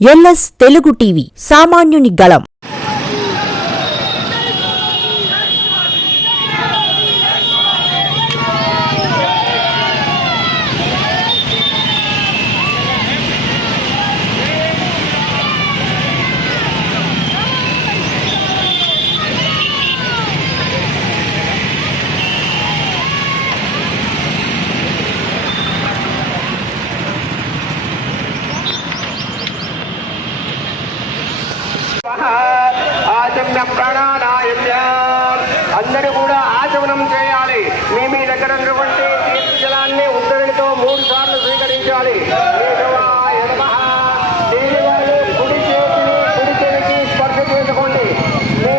LS Telugu TV సామాన్యుని గళం. ఆచమన ప్రాణాయామ అందరూ కూడా ఆచమనం చేయాలి. మీ దగ్గర ఉన్నటువంటి తీర్థ జలాన్ని ఉత్తరితో 3 సార్లు స్వీకరించాలి. కుడి చెవికి స్పర్శ చేసుకోండి.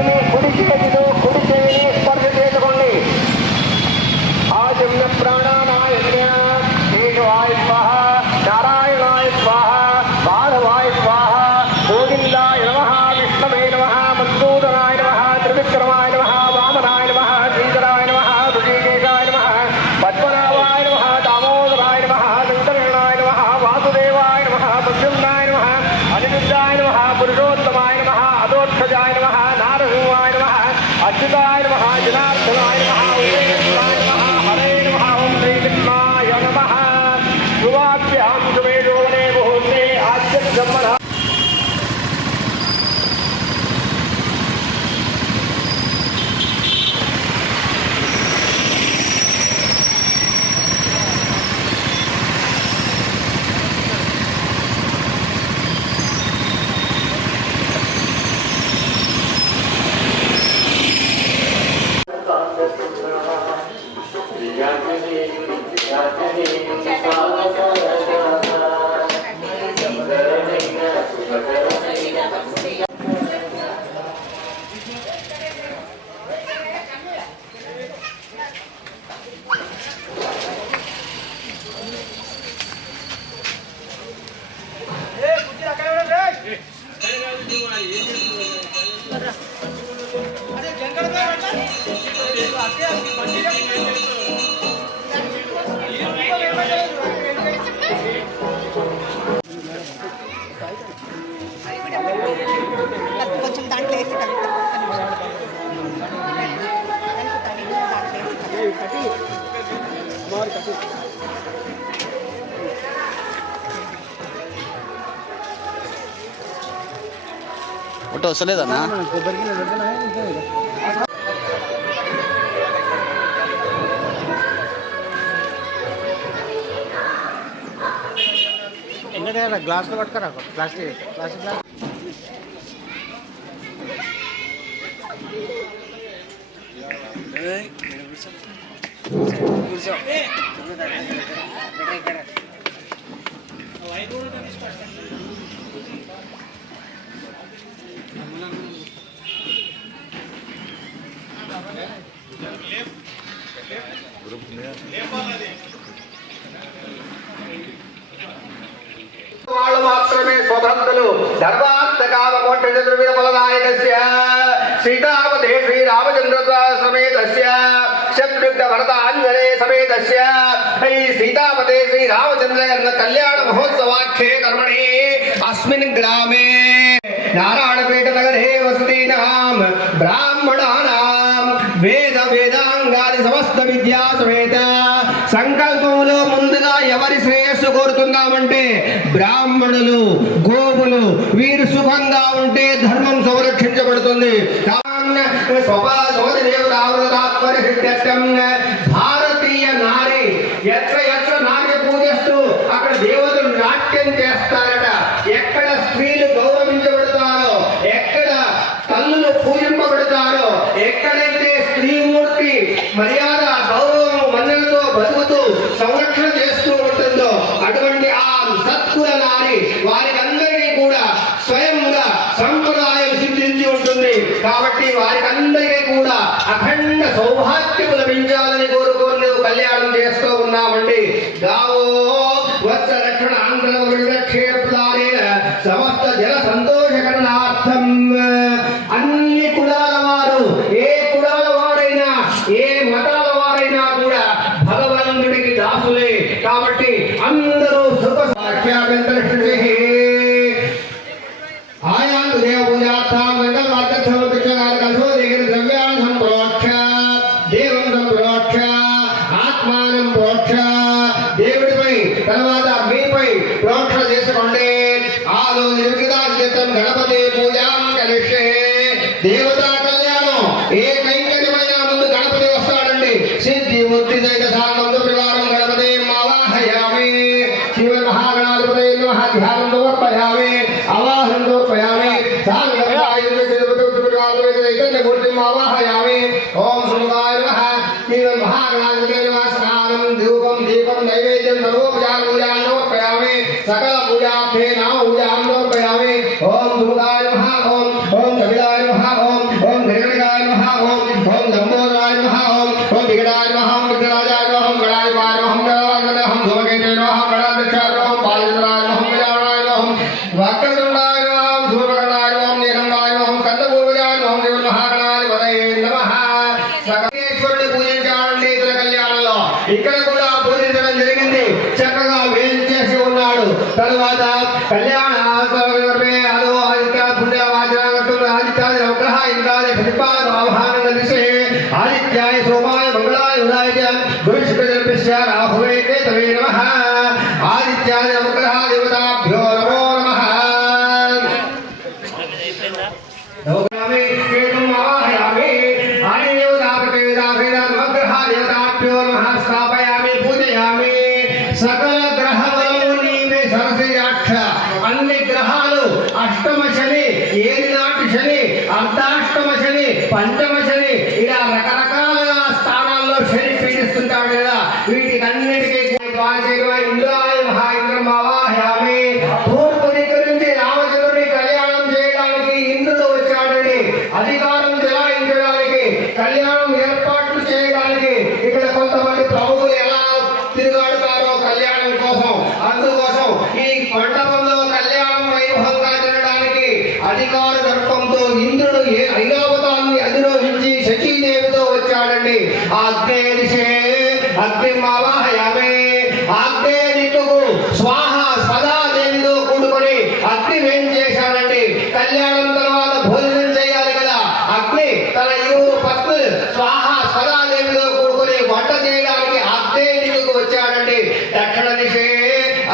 మీ కుడి చేతితో కుడి చెవిని స్పర్శ చేసుకోండి. ఆచమన ప్రాణాయామ కేశవాయ స్వాహ, నారాయణాయ స్వాహ, మాధవాయ స్వాహ, గోవిందాయ నమః, విష్ణవే నమః, మధుసూదనాయ నమః, త్రివిక్రమాయ నమః, వామనాయ నమః, శ్రీధరాయ నమః, ఋషికేశాయ నమః, పద్మనాభాయ నమః, దామోదరాయ నమః, వెంకటరమణాయ నమః, వాసుదేవాయ నమః, ప్రద్యుమ్నాయ నమః, అనిరుద్ధాయ నమః, పురుషోత్తమాయ నమః, అదోక్షజాయ నమః, నారసింహాయ నమః, అచ్యుతాయ నమః, జనార్దనాయ నమః, ఉదయేశ్వరాయ నమః, హరే నమః, ఓం శ్రీకృష్ణాయ నమః. శుభాభ్యాం శుభే శోభనే ముహూర్తే ఆద్య బ్రహ్మణ. కొంచెం దాంట్లో వేసి ఫోటో వస్తలేదన్నా? గ్లాస్ లో పట్టుకరా, ప్లాస్టిక్ గ్లాస్. వాళ్ళు మాత్రమే స్వతంత్రులు. ధర్మార్థకామ మోక్ష చతుర్విధ ఫలదాయకస్య సీతాపతే శ్రీరామచంద్ర సమేతస్య శత్రుఘ్న భరత ఆంజనేయ సమేతస్య ఈ సీతాపతే శ్రీరామచంద్ర కళ్యాణ మహోత్సవాఖ్యే కర్మణి అస్మిన్ గ్రామే నారాయణపేట నగరే వసతీనాం బ్రాహ్మణానాం వేద వేదాంగాది సమస్త విద్యా సమేత సంకల్పంలో ముందుగా ఎవరి శ్రేయస్సు కోరుతున్నామంటే బ్రాహ్మణులు, గోవులు, వీరు సుఖంగా ఉంటే ధర్మం సంరక్షించబడుతుంది. భారతీయ నారి ఎక్కడ నాట్య పూజిస్తూ అక్కడ దేవతలు నాట్యం చేస్తారట. ఎక్కడ స్త్రీలు గౌరవించబడతారో, ఎక్కడ తల్లులు పూజింపబడతారో, ఎక్కడైతే స్త్రీమూర్తి మర్యాద గౌరవం మన్నలతో బతుకుతూ సంరక్షణ చేస్తూ ఉంటుందో అటువంటి ఆ సత్కుల నారి వారికందరికీ కూడా స్వయంగా సంప్రదాయం సిద్ధించి ఉంటుంది. కాబట్టి వారికందరికీ కూడా అఖండ సౌభాగ్యము లభించాలని కోరుకొని కళ్యాణం చేస్తూ ఉన్నామండి. గావో వత్స రక్షణ ఆంధ్రక్షేత్రాలైన సమస్త జన సంతోషకరణార్థం అన్ని కులాల వారు, ఏ కులాల వారైనా, ఏ మతాల వారైనా కూడా భగవంతుడికి దాసులే. కాబట్టి అందరూ సుఖ సాఖ్యాభ్యంతర తర్వాత మీపై ప్రోక్షణ చేసుకోండి. ఆలో నిర్విధాచితం గణపతి పూజాం కలిషే. దేవతా కళ్యాణం ఏ కైంకర్యమైన ముందు గణపతి వస్తాడండి. సిద్ధి బుద్ధి దైత సామందు పరివారం గణపతి ఆవాహయామి. శివ మహాగణాధిపతయే నమః. ధ్యానం సమర్పయామి. ఆవాహనం సమర్పయామి. ఆవాహయామి. ఓం సుముఖాయ నమః. శివ మహాగణాధిపతయే నమః. స్నానం ధూపం దీపం నైవేద్యం సర్వోపచార పూజాం సమర్పయామి. సకల పూజాభ్యే నామ పూజాం సమర్పయామి. ఓం సుముఖాయ నమః. ఓం ఓం కపిలాయ నమః. ఓం ఓం గణగణాయ నమః. ఓం ఓం దంబోదరాయ నమః. ఓం ఓం వికటాయ నమః. ఓం విఘ్నరాజాయ నమః. ఓం గణాధిపాయ నమః. గణాధిపతయే నమః. ధూమకేతవే నమః. గణాధ్యక్షాయ నమః. పాలితురాయ నమః. గజాననాయ నమః. వక్రతుండాయ నమః. ధూమగణాయ నమః. నీలంబాయ నమః. కందపూర్వజాయ నమః. శివ మహాగణాధిపతయే నమః. సకలేశ్వరుని పూజించాలండి ఇతర కళ్యాణంలో. ఇక్కడ కూడా పూజించడం జరిగింది. చక్కగా వేలు చేసి ఉన్నాడు. తరువాత కళ్యాణ అదో ఆదిత్య పుణ్య వాచనాగతం ఆదిత్యాది నవగ్రహ ఇంద్రాది ప్రతిపాద ఆవాహన దిశే ఆదిత్యాయ సోమాయ మంగళాయ ఉదాయ గురుశుక్రజల్పిష్య రాహువే కేతవే నమః. ఆదిత్యాది నవగ్రహ దేవతాభ్యో నమో నమః. నవగ్రహమే కేతుం ఆవాహయామి. దేవతాభ్యో నమః. స్థాపయామి పూజయామి. సకల గ్రహములు నీవే సరసిజాక్ష. అన్ని గ్రహాలు అష్టమ శని, ఏలినాటి శని, అర్ధాష్టమ శని, పంచమ శని ఇలా రకరకాల స్థానాల్లో శని పీడిస్తుంటాడు కదా. వీటికన్నిటికీ ఇంద్రాయ మహా ఇంద్రం ఆవాహయామి. తూర్పు దిక్కు నుంచి రామచంద్రుడి కళ్యాణం చేయడానికి ఇంద్రుడు వచ్చాడండి. అధికారం చెలాయించడానికి, కళ్యాణం ఏర్పాట్లు చేయడానికి ఇక్కడ కొంతమంది ప్రముఖులు ఎలా తిరుగాడుతారో కళ్యాణం కోసం. అందుకోసం ఈ మండపంలో కళ్యాణం వైభవంగా జరగడానికి అధికార దర్పంతో ఇంద్రుడు ఐరావతాన్ని అధిరోహించి శచీదేవితో వచ్చాడండి. ఆగ్నేయ దిశే అగ్నిమావాహయామి. ఆగ్నేయ దిక్కుకు స్వాహ స్వదాదేవితో కూడుకొని అగ్ని వేం చేశాడండి. కళ్యాణం తర్వాత భోజనం చేయాలి కదా. అగ్ని తన ఇరువురు పత్నులు స్వాహ స్వదాదేవితో కూడుకొని వంట చేయడానికి ఆగ్నేయ దిక్కుకు వచ్చాడండి. దక్షిణ దిశే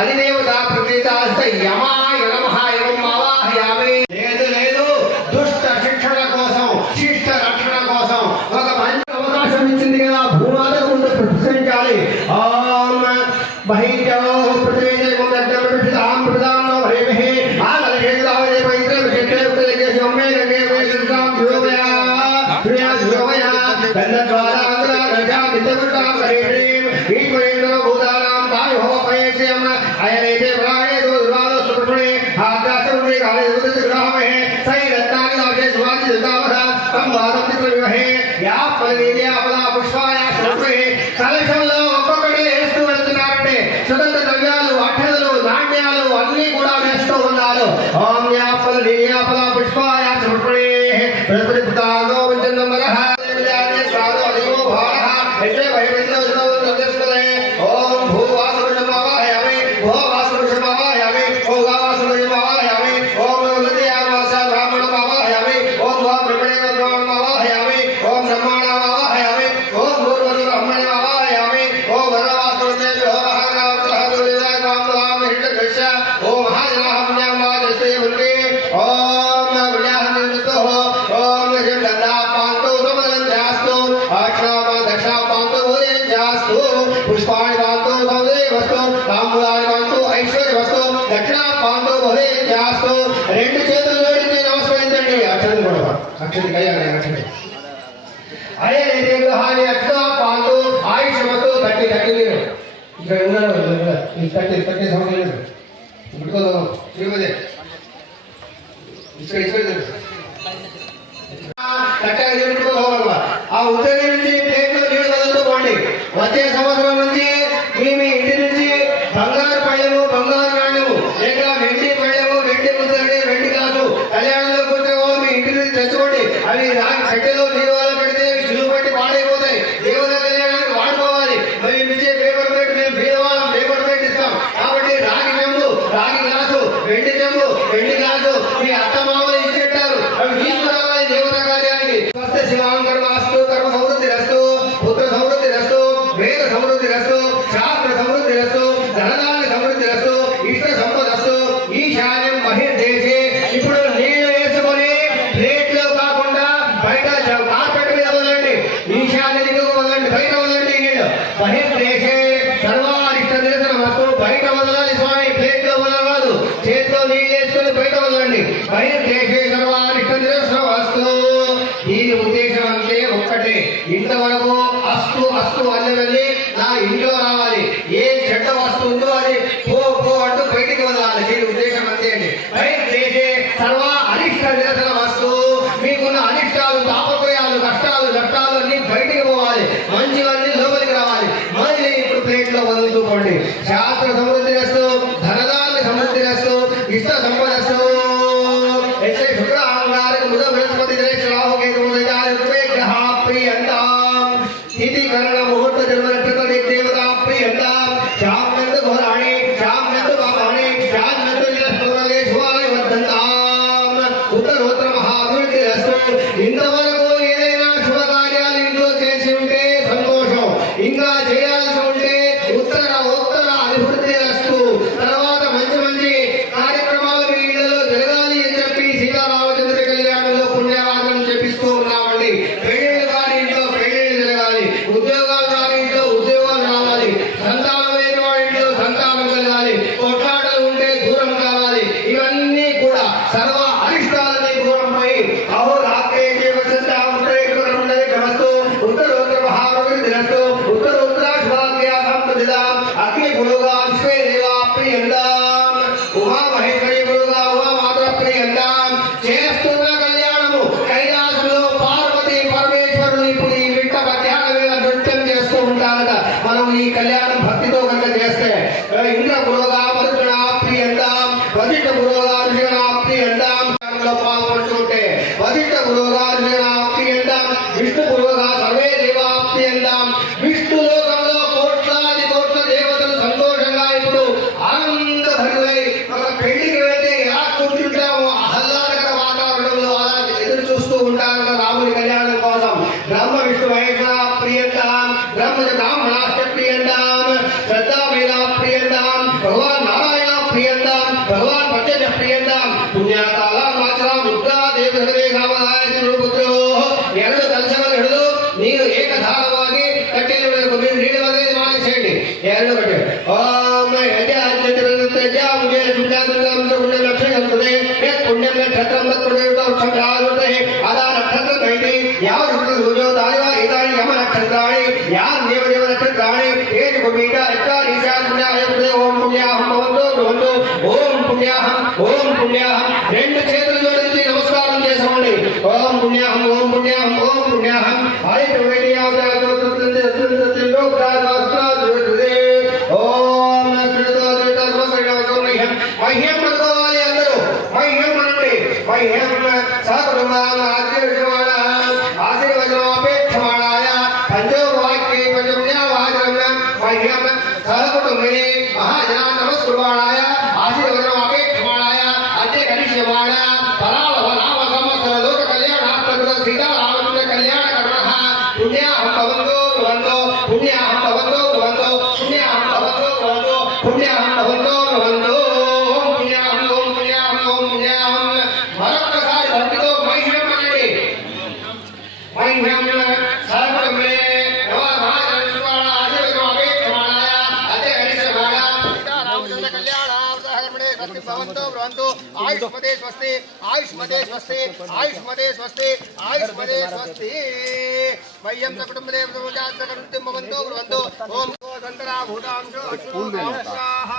అధిదేవత ప్రతిష్ఠాస్త యమాయ నమః. యం ఆవాహయామి. లేదు లేదు దుష్ట శిక్షణ కోసం, శిష్ట రక్షణ కోసం ఒక మంచి అవకాశం ఇచ్చింది కదా. భూమాతకు ముందు ప్రతిష్ఠించాలి. ఓం బహిర్యో ప్రతివేదం దత్తమృతాం ప్రదాం హరిమహే ఆలయేదావే పవిత్ర విశేష ఉత్తరే సోమే గంగే వేదాం యోగయా ప్రియా యోగయా గంధద్వారాంతర రజా నిత్యవృతాం హరిహేం ఈశ్వరేణ భూతానాం తాయో పయేస్యం అయనేతే ప్రాణే దుర్వాలో సుప్రభే ఆదాసమునే కాలే ఉదగ్రహమే సై రత్నాని దావే స్వామి దుర్గావర సంవాదం చిత్రవిహే యా ఫలనీయా ఫలా పుష్పాయ సుప్రభే. కలశంలో ఒక్కొక్కటి వేస్తూ వెళ్తున్నారంటే సుగంధ ద్రవ్యాలు, అక్షతలు, నాణ్యాలు అన్ని కూడా వేస్తూ ఉన్నారు. ఓం యా ఫలనీయా ఫలా పుష్పాయ సుప్రభే ప్రతిపుతాదో వంచనమరః దేవ్యాని స్వాదో అదివో భారః ఎత్తే వైవిధ్య ఉద్దేశమే. ఓం భూవాసుమవాహయామి. భూవాసుమవాహయామి. భూవాసుమవాహయామి. ఓం నమోదయావాస బ్రాహ్మణవాహయామి. ఓం వా బ్రహ్మణేవాహయామి. ఓం బ్రహ్మణవాహయామి. ఓం భూర్వసు బ్రహ్మణవాహయామి. ఓం వరవాసుదే లోహరావతహదులిదాం హితకృష్ణ. ఓం మహాజనహమ్యామాదస్తే వృత్తి. ఓం విద్యాహనితో. ఓం గంధాపాంతో సమలంజాస్తు. ఆక్షాపా దక్షాపాంతో భోజనంజాస్తు. పుష్పాణి పాంతో సౌదేవస్తు. తాంబూలాని పాంతో ఐశ్వర్యవస్తు. దక్షిణాపాంతో భోజనంజాస్తు. రెండు చేతులు జోడించి నమస్కరించండి. అక్షరం కూడా అక్షరం కయ్యాలి. అక్షరం అరే హాని అక్షరా పాంతో ఆయుష్మతో తట్టి మీరు ఇక్కడ ఉన్నారు. తట్టి సమయం ముట్టుకోదు శ్రీమదే ఆ ఉత్తరం నుంచి ప్లేట్లో నీళ్ళు వదులుకోండి. వచ్చే సంవత్సరం నుంచి మీ ఇంటి నుంచి బంగారు పళ్ళెము, బంగారు నాణ్యము, లేక వెండి పళ్ళెము, వెండి ముద్దడి, వెండి కాదు కళ్యాణంలో కూర్చో మీ ఇంటి నుంచి తెచ్చుకోండి. అవి కట్టెలో నీళ్ళు పెడితే సులువు పట్టి పాడైపోతాయి. దేవుల కళ్యాణానికి వాడుకోవాలి. మరి ఇచ్చే పేపర్ ప్లేట్ మేము పేదవాళ్ళం పేపర్ ప్లేట్ ఇస్తాం కాబట్టి రాగి చెంబు, రాగి గ్లాసు, వెండి చెంబు, వెండి గ్లాసు మీ అత్త మామలు ఇచ్చేటారు. అవి తీసుకురావాలి దేవత కార్యానికి. శివాంకర్మాస్తు కర్మ సమృద్ధి రస్తు, పుత్ర సమృద్ధి రస్తు, వేద సమృద్ధి రస్తు, చదువుకోండి. శాస్త్ర సమృద్ధి రస్తు, ధనదాన్ని సమృద్ధి రస్తు, ఇష్ట సంపదస్తు. ఎస్ఐ శుక్రాంగారికి బుధ బృహస్పతి దినేశ్ రాహు కేతు గ్రహ ప్రియంతాం తిథి కరణ ముహూర్త జన్మ నక్షత్ర దేవతా ప్రియంతాం శ్యామ్యందు ఘోరాణి శ్యామ్యందు పాపాణి శ్యామ్యందు జలస్పదలే శుభాని వర్ధంతాం. ఉత్తరోత్తర మహాభివృద్ధి రస్తు. ఇంతవరకు ఏదైనా శుభకార్యాలు ఇంట్లో చేసి ఉంటే సంతోషం, ఇంకా చేయాల్సి ఉంటే ఉత్తర అభివృద్ధి రస్తు. తర్వాత మంచి మంచి కార్యక్రమాలు మీ ఇళ్లలో జరగాలి అని చెప్పి సీతారామచంద్ర కళ్యాణంలో పుణ్యవాదం చెప్పిస్తూ ఉన్నామండి. పెళ్ళిళ్ళు కాని ఇంట్లో పెళ్ళిళ్ళు జరగాలి, ఉద్యోగాలు రాని ఇంట్లో ఉద్యోగాలు రావాలి, సంతానం లేని వాడి ఇంట్లో సంతానం కలగాలి, కొట్లాటలు ఉంటే దూరం కావాలి. ఇవన్నీ కూడా సర్వ అరిష్టాలని దూరంపై అహోరాత్రే ఉత్తరోత్తర మహాభివృద్ధి రస్తు. ఉత్తరోత్తర శుభాగ్యాసం ప్రతిదాం అగ్ని గురుగా విశ్వే దేవా ప్రియందాం ఉమా మహేశ్వరి గురుగా ఉమా మాత ప్రియందాం. చేస్తున్న కళ్యాణము కైలాసంలో పార్వతి పరమేశ్వరులు ఇప్పుడు ఈ వింట మధ్యాహ్న వేళ నృత్యం చేస్తూ ఉంటారట. మనం ఈ కళ్యాణం భక్తితో కనుక చేస్తే ఇంద్ర గురుగా మరుగణ ప్రియందాం, వజిష్ఠ గురుగా ఋషిగణ ప్రియందాం పాల్గొంటుంటే వజిష్ఠ గురుగా ఋషిగణ ప్రియందాం, విష్ణు గురువుగా సర్వే దేవా ప్రియందాం. విష్ణు లోకంలో కోట్లాది కోట్ల దేవతలు సంతోషంగా ఇప్పుడు ఆనందభరితులై ఒక పెళ్లికి వెళ్తే ఎలా కూర్చుంటామో ఆహ్లాదకర వాతావరణంలో అలా ఎదురు చూస్తూ ఉంటారు రాముడి కళ్యాణం కోసం. బ్రహ్మ విష్ణు మహేశ్వర ప్రియందాం, బ్రహ్మజ బ్రాహ్మణాశ్చ ప్రియందాం, శ్రద్ధామేళ ప్రియందాం, భగవాన్ నారాయణ ప్రియందాం, భగవాన్ పచ్చజ ప్రియందాం. పుణ్యాకాల మాచరా ముద్రా దేవదే కామదాయ పుత్రో ಎರಡು ಕಲಶಗಳು ಹಿಡಿದು ನೀರು ಏಕಧಾರವಾಗಿ ಕಟ್ಟೆಯಲ್ಲಿ ಬಿಡಬೇಕು. ನೀವು ನೀರು ಬಂದ್ರೆ ಮಾಡಿಸೇಳಿ ಎರಡು ಕಟ್ಟೆ ಓಂ ಪುಣ್ಯಂ ನಕ್ಷತ್ರಂ ಅದಾ ನಕ್ಷತ್ರ ಕೈತಿ ಯಾವ ನಕ್ಷತ್ರ ಸೂರ್ಯೋ ತಾಳಿವ ಇದಾನಿ ಯಮ ನಕ್ಷತ್ರಾಣಿ ಯಾರ ದೇವದೇವ ನಕ್ಷತ್ರಾಣಿ ಏಜು ಭೂಮಿಕ ಎಚ್ಚಾರಿ ಪುಣ್ಯಾಯ ಓಂ ಪುಣ್ಯಾಹಂ ಭವಂತು ಭವಂತು ఓం పుణ్యాహం ఓం పుణ్యాహం. రెండు చేతులు జోడించి నమస్కారం చేసుకోండి. ఓం పుణ్యాహం ఓం పుణ్యాహం ఓం పుణ్యాహం. మహ్యం అనుకోవాలి అందరూ. మహ్యం అనండి. మహ్యం ఆశీర్వచనమపేక్షమాణాయ పంచోవాక్యే పంచమ్యావాచనం మహ్యం సహకుటుంబిని మహాజనా నమస్కుర్వాణాయ ఆశీర్వచనమపేక్షమాణాయ అద్య కరిష్యమాణ పరావవ నామ సంవత్సర లోక కళ్యాణాత్మక సీతారామచంద్ర కళ్యాణ కర్మః పుణ్యాహం భవంతో భవంతో పుణ్యాహం భవంతో భవంతో పుణ్యాహం భవంతో భవంతో పుణ్యాహం భవంతో భవంతో. ఓం పుణ్యాహం ఓం పుణ్యాహం ఓం పుణ్యాహం. మరొక్కసారి భక్తితో మహ్యం అనండి. మహ్యం సర్వమే భవంతో భవంతు. ఆయుష్మదే స్వస్తి ఆయుష్మదే స్వస్తి ఆయుష్మదే స్వస్తి ఆయుష్మదే స్వస్తి. మహ్యం సకుటుంబదేవతం భవంతో భవంతు. ఓం సంతరా భూతాంశో అశ్వోదాంశాః.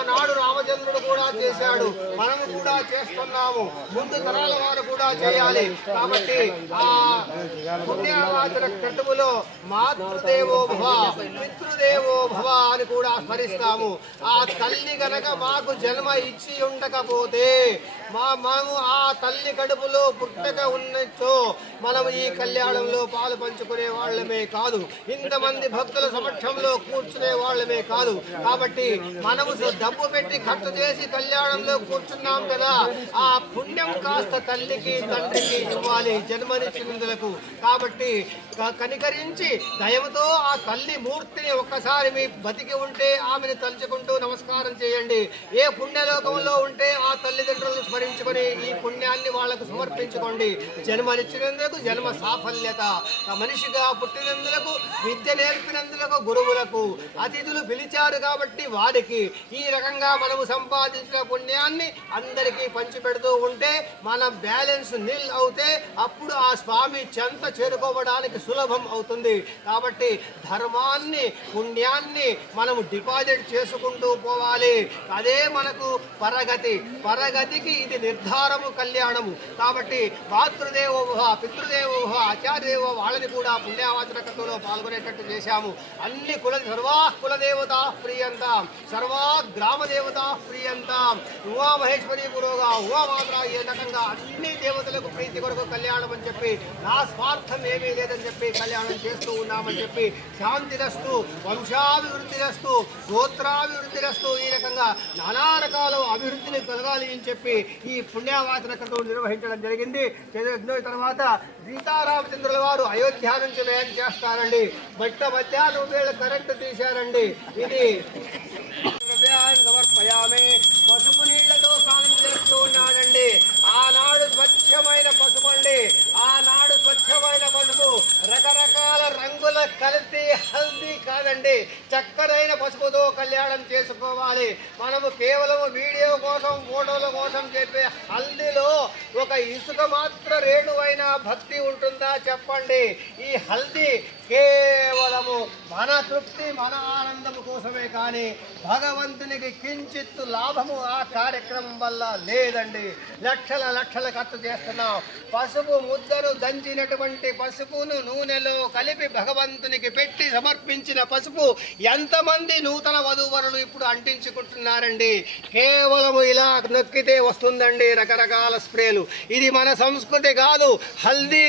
ఆనాడు రామచంద్రుడు కూడా చేశాడు, మనము కూడా చేస్తున్నాము, ముందు తరాల వారు కూడా చేయాలి. కాబట్టి ఆ పుణ్యవాచన క్రతువులో మాతృదేవో భవ పితృదేవో భవ అని కూడా స్మరిస్తాము. ఆ తల్లి గనక మాకు జన్మ ఇచ్చి ఉండకపోతే మనము ఆ తల్లి కడుపులో పుట్టక ఉన్నచో మనము ఈ కళ్యాణంలో పాలు పంచుకునే వాళ్ళమే కాదు, ఇంతమంది భక్తుల సమక్షంలో కూర్చునే వాళ్ళమే కాదు. కాబట్టి మనము డబ్బు పెట్టి ఖర్చు చేసి కళ్యాణంలో కూర్చున్నాం కదా, ఆ పుణ్యం కాస్త తల్లికి తండ్రికి ఇవ్వాలి జన్మనిచ్చినందులకు. కాబట్టి కనికరించి దయముతో ఆ తల్లి మూర్తిని ఒక్కసారి మీ బతికి ఉంటే ఆమెను తలుచుకుంటూ నమస్కారం చేయండి. ఏ పుణ్యలోకంలో ఉంటే ఆ తల్లిదండ్రులను స్మరించుకొని ఈ పుణ్యాన్ని వాళ్లకు సమర్పించుకోండి. జన్మనిచ్చినందుకు జన్మ సాఫల్యత, మనిషిగా పుట్టినందులకు, విద్య నేర్పినందులకు గురువులకు, అతిథులు పిలిచారు కాబట్టి వారికి, ఈ రకంగా మనము సంపాదించిన పుణ్యాన్ని అందరికీ పంచిపెడుతూ ఉంటే మన బ్యాలెన్స్ నిల్ అవుతే అప్పుడు ఆ స్వామి చెంత చేరుకోవడానికి సులభం అవుతుంది. కాబట్టి ధర్మాన్ని పుణ్యాన్ని మనము డిపాజిట్ చేసుకుంటూ పోవాలి. అదే మనకు పరగతికి ఇది నిర్ధారము కళ్యాణము. కాబట్టి మాతృదేవోభవ, పితృదేవోభవ, ఆచార్యదేవో వాళ్ళని కూడా పుణ్యావాచనకత్వంలో పాల్గొనేటట్టు చేశాము. అన్ని సర్వా కులదేవతా ప్రియంతాం, సర్వా గ్రామదేవతా ప్రియంతాం, ఉమామహేశ్వరి పురోగా ఉమామాత్ర, ఏ రకంగా అన్ని దేవతలకు ప్రీతి కొరకు కళ్యాణం అని చెప్పి, నా స్వార్థం ఏమీ లేదని చెప్పి కళ్యాణం చేస్తూ ఉన్నామని చెప్పి, శాంతిరస్తు, వంశాభివృద్ధిరస్తు, గోత్రాభివృద్ధిరస్తు, ఈ రకంగా నానా రకాల అభివృద్ధిని కలగాలి అని చెప్పి ఈ పుణ్యవాచన క్రతువు నిర్వహించడం జరిగింది. తర్వాత సీతారామచంద్రుల వారు అయోధ్య నుంచి వేయం చేస్తారండి. మధ్యాహ్నం వేళ కరెంటు తీశారండి. ఇది సమర్పయామే. పసుపు నీళ్లతో స్నానం చేస్తూ ఉన్నాడండి. ఆనాడు స్వచ్ఛమైన పసుపు అండి. ఆనాడు స్వచ్ఛమైన పసుపు, రకరకాల రంగుల కలిపి హల్దీ కాదండి, చక్కనైన పసుపుతో కళ్యాణం చేసుకోవాలి. మనము కేవలం వీడియో కోసం, ఫోటోల కోసం చెప్పే హల్దీలో ఒక ఇసుక మాత్ర రేణువైన భక్తి ఉంటుందా చెప్పండి? ఈ హల్దీ కేవలము మన తృప్తి, మన ఆనందము కోసమే కానీ భగవంతునికి కించిత్తు లాభము ఆ కార్యక్రమం వల్ల లేదండి. లక్షల ఖర్చు చేస్తున్నాం. పసుపు ముద్దను దంచినటువంటి పసుపును నూనెలో కలిపి భగవంతునికి పెట్టి సమర్పించిన పసుపు ఎంతమంది నూతన వధూవరులు ఇప్పుడు అంటించుకుంటున్నారండి. కేవలము ఇలా నొక్కితే వస్తుందండి రకరకాల స్ప్రేలు. ఇది మన సంస్కృతి కాదు. హల్దీ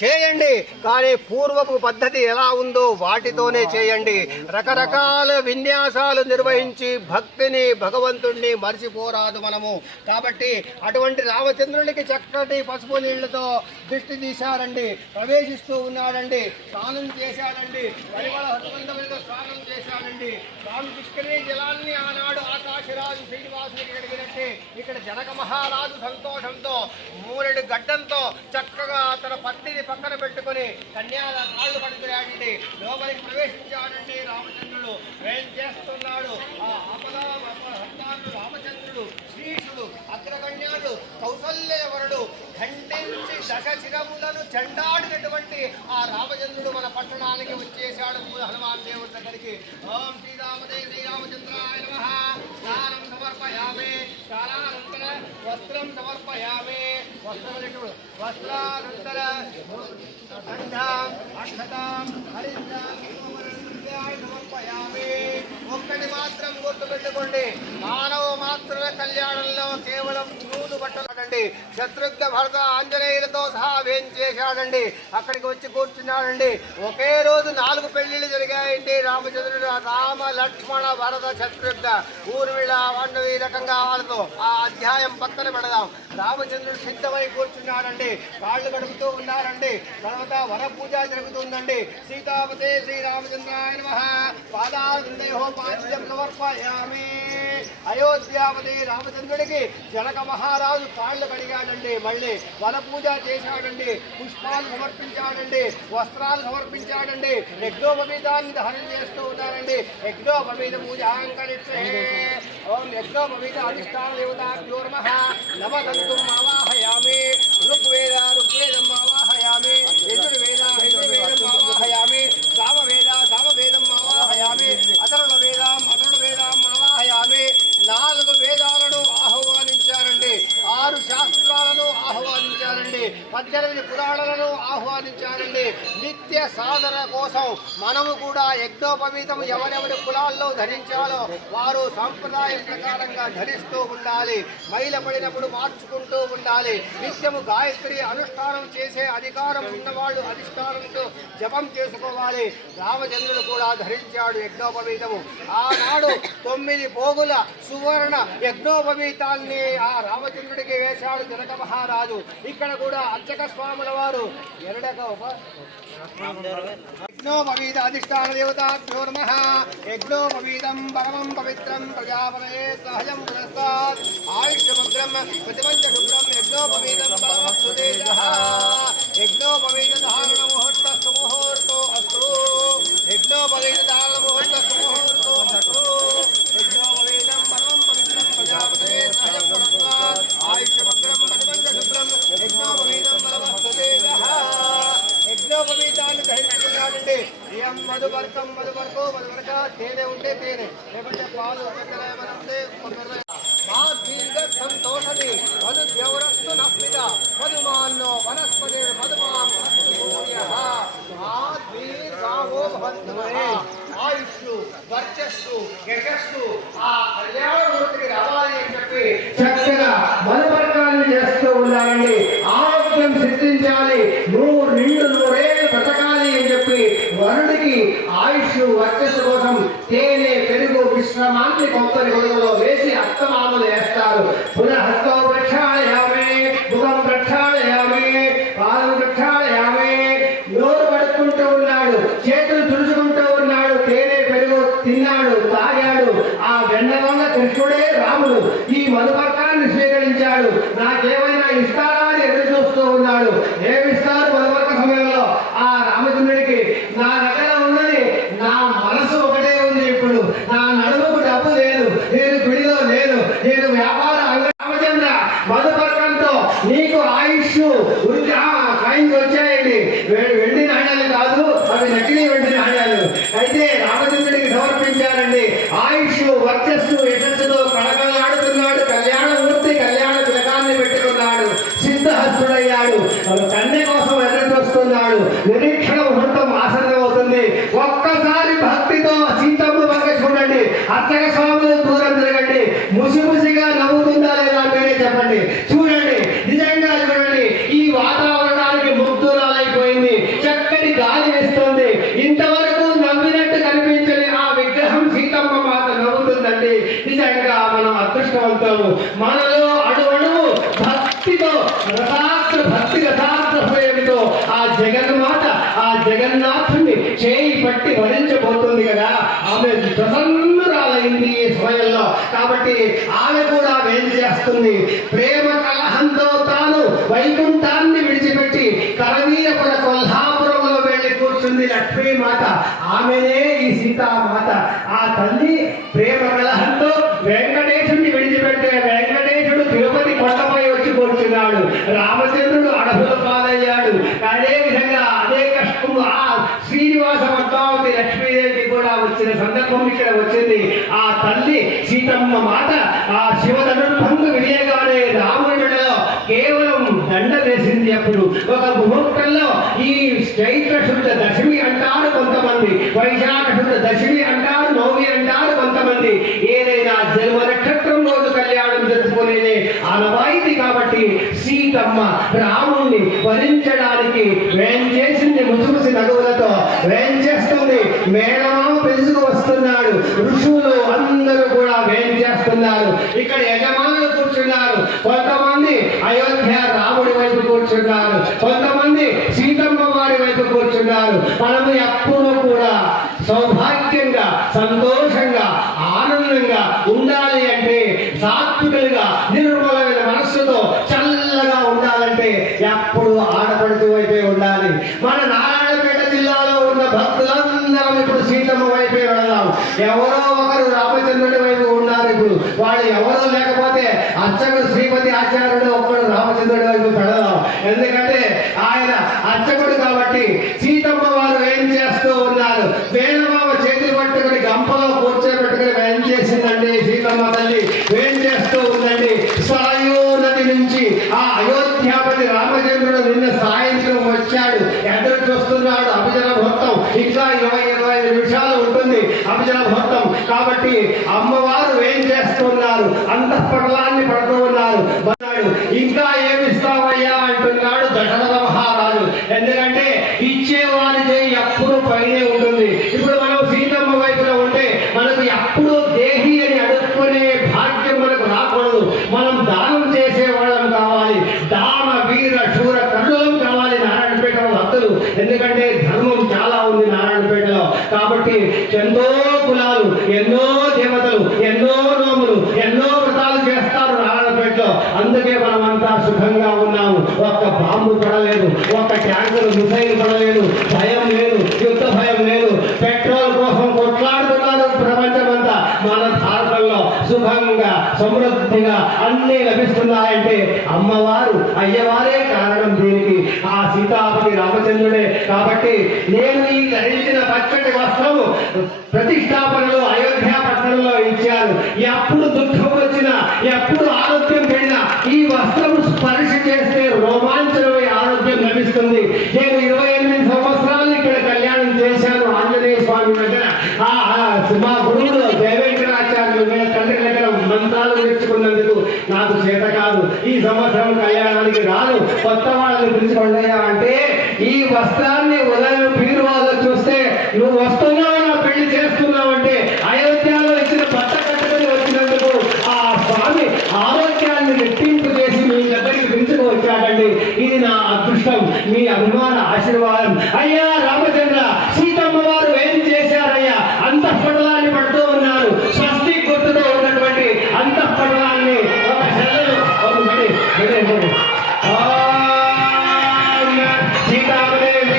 చేయండి, కానీ పూర్వపు పద్ధతి ఎలా ఉందో వాటితోనే చేయండి. రకరకాల విన్యాసాలు నిర్వహించి భక్తిని, భగవంతుణ్ణి మర్చిపోరాదు మనము. కాబట్టి అటువంటి రామచంద్రునికి చక్కటి పసుపు నీళ్లతో దృష్టి తీశారండి. ప్రవేశిస్తూ ఉన్నాడండి. స్నానం చేశాడండి. పరిమళ హస్తంతో స్నానం చేశాడండి. రామకృష్ణుని జలాన్ని ఆనాడు ఆకాశరాజు శ్రీనివాసునికి అడిగినట్టే ఇక్కడ జనక మహారాజు సంతోషంతో 3 గడ్డంతో చక్కగా తన పత్తిని పక్కన పెట్టుకుని కన్యాల కాళ్ళు పట్టుకురాడండి. లోపలికి ప్రవేశించాడండి. రామచంద్రుడు వేం చేస్తున్నాడు. ఆ ఆపదాలు రామచంద్రుడు, శ్రీషుడు, అగ్రగణ్యాడు, కౌసల్యవరుడు ఖండించి దశశిరములను చెండాడినటువంటి ఆ రామచంద్రుడు మన పట్టణానికి వచ్చేశాడు. హనుమాన్ దేవుడి దగ్గరికి. ఓం శ్రీరామదే శ్రీరామచంద్రాయ నమః. స్నానం సమర్పయామి. స్నానానంతర వస్త్రం సమర్పయామి. వస్త్రానంతర గంధాం అక్షతాం హరిద్రాం సమర్పయామి. ఒక్కటి మాత్రం గుర్తుపెట్టుకోండి, మానవ మాత్రమే కళ్యాణంలో కేవలం నూలు బట్టలాడండి. శత్రుఘ్న భరత ఆంజనేయులతో సహా వేంచేశాడండి. అక్కడికి వచ్చి కూర్చున్నాడండి. ఒకే రోజు 4 పెళ్లిళ్ళు జరిగాయండి. రామచంద్రుడు, రామ, లక్ష్మణ, భరత, శత్రుఘ్న, ఊర్మిళ, వాండవి రకంగా వాళ్ళతో ఆ అధ్యాయం పక్కన పెడదాం. రామచంద్రుడు సిద్ధమై కూర్చున్నాడండి. కాళ్ళు గడుపుతూ ఉన్నారండి. తర్వాత వరపూజ జరుగుతుందండి. సీతాపతే శ్రీరామచంద్రాయ నమః. పాదాలయో పాద్యం సమర్పయామి. అయోధ్యాపతి రామచంద్రుడికి జనక మహారాజు కాళ్ళు కడిగాడండి. మళ్ళీ వరపూజ చేశాడండి. పుష్పాలు సమర్పించాడండి. వస్త్రాలు సమర్పించాడండి. యజ్ఞోపవీతాన్ని దహనం చేస్తూ ఉన్నారండి. యజ్ఞోపవీత పూజ అంకరిస్తే ఓం యజ్ఞోపవీత అధిష్టాన దేవతాభ్యో నమః. నవదంతుం ఆవాహయామి. ఋగ్వేదం ఆవాహయామి. యజుర్వేదం ఆవాహయామి. సామవేదం ఆవాహయామి. అథర్వవేదం ఆవాహయామి. 4 వేదాలను ఆహ్వానించారండి. 6 శాస్త్రాలను ఆహ్వానించారండి. 18 పురాణాలను ఆహ్వానించారండి. నిత్య సాధన కోసం మనము కూడా యజ్ఞోపవీతం ఎవరెవరి కులాల్లో ధరించాలో వారు సాంప్రదాయం ప్రకారంగా ధరిస్తూ ఉండాలి. మైల పడినప్పుడు మార్చుకుంటూ ఉండాలి. నిత్యము గాయత్రి అనుష్ఠానం చేసే అధికారం ఉన్నవాళ్ళు అధిష్టానంతో జపం చేసుకోవాలి. రామచంద్రుడు కూడా ధరించాడు యజ్ఞోపవీతము. ఆనాడు 9 పోగుల సువర్ణ యజ్ఞోపవీతాన్ని ఆ రామచంద్రుడికి వేశాడు జనక మహారాజు. ఇక్కడ కూడా అర్చక స్వాముల వారు యజ్ఞోపవీత అధిష్టాన దేవతాభ్యో నమః. యజ్ఞోపవీతం పరమం పవిత్రం ప్రజాపతయే సహజం పురస్తాత్ ఆయుష్యముగ్రం ప్రతిపంచ శుభ్రం యజ్ఞోపవీతం పరమస్తు తేజః. యజ్ఞోపవీత ధారణ ముహూర్త సుముహూర్తో అస్తు. యజ్ఞోపవీత ధారణ ముహూర్త సుముహూర్తో అస్తు. యజ్ఞోపవీతం పరమం పవిత్రం ప్రజాపతయే సహజం పురస్తాత్ ఆయుష్యముగ్రం ప్రతిపంచ శుభ్రం యజ్ఞోపవీతం పరమస్తు తేజః. యజ్ఞోపవీతాన్ని ధరించుకున్నాడండి. ఏం మధువర్కం మధువర్కో మధువర్క తేనె ఉంటే తేనె, లేకుంటే పాలు చక్కెర ఏమైనా ఉంటే మా దీర్ఘ సంతోషది మధు ద్యౌరస్తు నప్పిత మధుమాన్నో వనస్పతి మధుమాం దీర్ఘావో భవంతుమహే. ఆయుష్షు వర్చస్సు యశస్సు ఆ కళ్యాణమూర్తికి రావాలి అని చెప్పి చక్కగా మధువర్కాన్ని చేస్తూ ఉండాలండి. ఆరోగ్యం సిద్ధించాలి, నిండు నూరేళ్ళు బ్రతకాలి అని చెప్పి వరుడికి ఆయుష్ వర్చస్సు కోసం తేనె పెరుగు విశ్రమాన్ని కొబ్బరి గొడుగులో వేసి అత్తమామలు వేస్తారు. పునఃహస్తో ప్రక్షాళయామే, ముఖం ప్రక్షాళయామే, పాదం ప్రక్షాళయామే. నోరు పడుకుంటూ ఉన్నాడు, చేతులు తుడుచుకుంటూ ఉన్నాడు, తేనె పెరుగు తిన్నాడు, తాగాడు. ఆ వెన్నగొండ కృష్ణుడే రాముడు ఈ మధువర్కాన్ని స్వీకరించాడు. నాకేమైనా ఇస్తారా అని ఎదురు చూస్తూ ఉన్నాడు. ఏమిస్తారు మధువర్క సమయంలో ఆ రామచంద్రుడికి? నా దగ్గర ఉన్నది నా మనసు ఒకటే ఉంది. ఇప్పుడు నా నడుముకు డబ్బు లేదు, నేను గుడిలో లేను, నేను వ్యాపార రామచంద్ర మధుపర్కంతో నీకు ఆయుష్ కాయిన్స్ వచ్చాయండి. వెండి నాణ్యాలు కాదు, అవి నకిలీ వెండి నాణ్యాలు. అయితే రామచంద్రుడికి సమర్పించారండి. ఆయుష్ వర్చస్సు యశస్సుతో కళకళలాడుతున్నాడు. కళ్యాణమూర్తి కళ్యాణ తిలకాన్ని పెట్టుకున్నాడు. సిద్ధహస్తుడయ్యాడు. కన్య కోసం ఎదురు చూస్తున్నాడు. నిరీక్షణ ముహూర్తం ఆసన్నమవుతుంది. ఒక్కసారి భక్తితో సీతమ్మ వంక చూడండి. అర్చక స్వాములు దూరం తిరగండి. ముసిముసిగా నవ్వుతుందా లేదా మీరే చెప్పండి. చూడండి, నిజంగా చూడండి. ఈ వాతావరణానికి ముగ్ధురాలైపోయింది. చక్కటి గాలి వేస్తుంది. ఇంతవరకు నవ్వినట్టు కనిపించని ఆ విగ్రహం సీతమ్మ మాత నవ్వుతుందండి. నిజంగా మనం అదృష్టవంతము. మనలో అణువణువు భక్తితో భక్తి రథార్థ హృదయంతో ఆ జగన్మాత ఆ జగన్నాథుని చేయి పట్టి వరించబోతుంది కదా. ఆమె ప్రసన్నురాలైంది ఈ సమయంలో. కాబట్టి ఆమె కూడా వేం చేస్తుంది. ప్రేమ కలహంతో తాను వైకుంఠాన్ని విడిచిపెట్టి కరవీరపుర కొల్హాపురంలో వెళ్ళి కూర్చుంది లక్ష్మీమాత. ఆమెనే ఈ సీతామాత. ఆ తల్లి ప్రేమ కలహంతో వెంకటేశుడిని విడిచిపెట్టే వెంకటేశుడు తిరుపతి కొండపై వచ్చి కూర్చున్నాడు. రామచంద్రుడు అడవుల పాలయ్యాడు. అదే విధంగా అదే కష్టం ఆ శ్రీనివాస పద్మావతి లక్ష్మీదేవికి కూడా వచ్చిన సందర్భం ఇక్కడ వచ్చింది. ఆ తల్లి సీతమ్మ మాట ఆ శివధనుర్భంగు విడియగానే రాముడి మెడలో కేవలం దండ వేసింది. అప్పుడు ఒక ముహూర్తంలో ఈ చైత్ర శుద్ధ దశమి అంటారు కొంతమంది, వైశాఖ శుద్ధ దశమి అంటారు, నవమి అంటారు కొంతమంది. ఏదైనా జన్మ నక్షత్రం రోజు కళ్యాణం జరుపుకునేదే ఆనవాయితీ. కాబట్టి సీతమ్మ రాముణ్ణి వరించడానికి వేం చేసింది. ముసుముసి నడువులతో వేం చేస్తుంది. మేళమామ పెంచుకు వస్తున్నాడు. ఋషులు అందరూ కూడా వేం చేస్తున్నారు. ఇక్కడ యజమానులు కూర్చున్నారు. కొంతమంది అయోధ్య రాముడి వైపు కూర్చున్నారు, కొంతమంది సీతమ్మ వారి వైపు కూర్చున్నారు. మనము ఎప్పుడూ కూడా సౌభాగ్యంగా సంతోషంగా ఆనందంగా ఉండాలి అంటే, సాత్వికులుగా నిర్మలమైన మనస్సుతో చల్లగా ఉండాలంటే ఎప్పుడు ఆడపడుతూ వైపే ఉండాలి. మన నారాయణపేట జిల్లాలో ఉన్న భక్తులందరం ఇప్పుడు సీతమ్మ వైపే వెళదాం. ఎవరో ఒకరు రామచంద్రుడి వైపు ఉన్నారు. ఇప్పుడు వాళ్ళు ఎవరో లేకపోతే అర్చకుడు శ్రీపతి ఆచార్యుడు ఒక్కడు రామచంద్రుడి వైపు పెడదాం. ఎందుకంటే ఆయన అర్చకుడు కాబట్టి. సీతమ్మ వారు ఏం చేస్తూ ఉన్నారు? వేణమామ చేతులు పట్టుకుని గంపలో కూర్చోబెట్టుకుని వేం చేసిందండి సీతమ్మ తల్లి. వేం చేస్తూ ఉందండి. సరయూ నది నుంచి ఆ అయోధ్యాపతి రామచంద్రుడు నిన్న అంతఃపటలాన్ని పడుతూ ఉన్నారు. ఇంకా ఏమిస్తావయ్యా అంటున్నాడు దశరథ మహారాజు. ఎందుకంటే ఇచ్చేవారి చేయి ఎప్పుడు పైనే ఉంటుంది. ఇప్పుడు మనం సీతమ్మ వైపులో ఉంటే మనకు ఎప్పుడు దేహి అని అడుక్కునే భాగ్యం మనకు రాకూడదు. మనం దానం చేసే వాళ్ళం కావాలి, దాన వీర శూర కర్ణులం కావాలి నారాయణపేట భక్తులు. ఎందుకంటే ధర్మం చాలా ఉంది నారాయణపేటలో. కాబట్టి ఎంతో కులాలు, ఎన్నో దేవతలు, ఎన్నో నోములు, ఎన్నో వ్రతాలు చేస్తారు నారాయణపేటలో. అందుకే మనమంతా సుఖంగా ఉన్నాము. ఒక్క బాంబు పడలేదు, ఒక్క ట్యాంకర్ మిసైల్ పడలేదు, భయం లేదు, యుద్ధ భయం లేదు. పెట్రోల్ కోసం కొట్లాడుతున్నారు ప్రపంచమంతా. మన భారతంలో సుఖంగా సమృద్ధిగా అన్ని లభిస్తున్నాయంటే అమ్మవారు అయ్యవారే కారణం దీనికి. ఆ సీతాపతి రామచంద్రుడే. కాబట్టి నేను ఈ ధరించిన పచ్చటి వస్త్రము ప్రతిష్టాపనలో అయోధ్య పట్టణంలో ఇచ్చారు. ఎప్పుడు దుఃఖం వచ్చినా, ఎప్పుడు ఆరోగ్యం పెడినా ఈ వస్త్రము స్పర్శ చేస్తే రోమాంచనమై ఆరోగ్యం లభిస్తుంది. నేను 28 సంవత్సరాలు ఇక్కడ కళ్యాణం చేశాను ఆంజనేయ స్వామి దగ్గర. మా గురువులు జయవేంకటాచార్యులు తండ్రి దగ్గర మంత్రాలు నేర్చుకున్నందుకు నాకు చేత కాదు. ఈ సంవత్సరం కళ్యాణానికి రాను, కొత్త వాళ్ళని పిలుచుకోండియా అంటే ఈ వస్త్రాన్ని ఉదయం పీరువాళ్ళు చూస్తే నువ్వు వస్తున్నావు నా పెళ్లి చేస్తున్నావు అంటే అయోధ్యలో ఇచ్చిన బట్ట కట్టుకొని వచ్చినందుకు ఆ స్వామి ఆరోగ్యాన్ని రెట్టింపు చేసి మీ దగ్గరికి పిలుచుకువచ్చాడండి. ఇది నా అదృష్టం, మీ అభిమాన ఆశీర్వాదం. అయ్యా రామచంద్ర, సీతమ్మ వారు ఏం చేశారయ్యా? అంతఃపటలాన్ని పడుతూ ఉన్నారు. స్వస్తి గుర్తుతో ఉన్నటువంటి అంతఃపటలాన్ని ఒక శరణు సీతాదేవి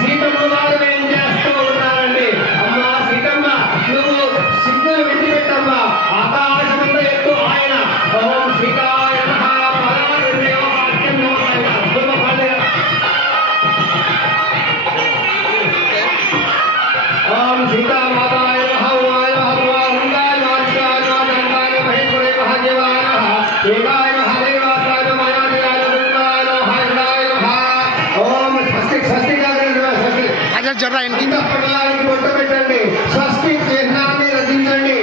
సీతమ్మ వారు ఏం చేస్తూ ఉన్నారండి? అమ్మా సీతమ్మ, నువ్వు సిగ్గులు విడిచిపెట్టమ్మా. ఆకాశమంత ఎత్తు ఆయన. ఓం సీతాయ నమః. ఓం సీతామాతాయ నమః. ఓం హనుమాయ నమః. నారాయణ మహేశ్వరే మహాదేవాయ నమః. ఏకాయ మహాదేవాయ మాయాదేవాయ నమః. ఓం స్వస్తి స్వస్తి పట్టణానికి పొట్టు పెట్టండి. స్వస్తి చిహ్నాన్ని రచించండి.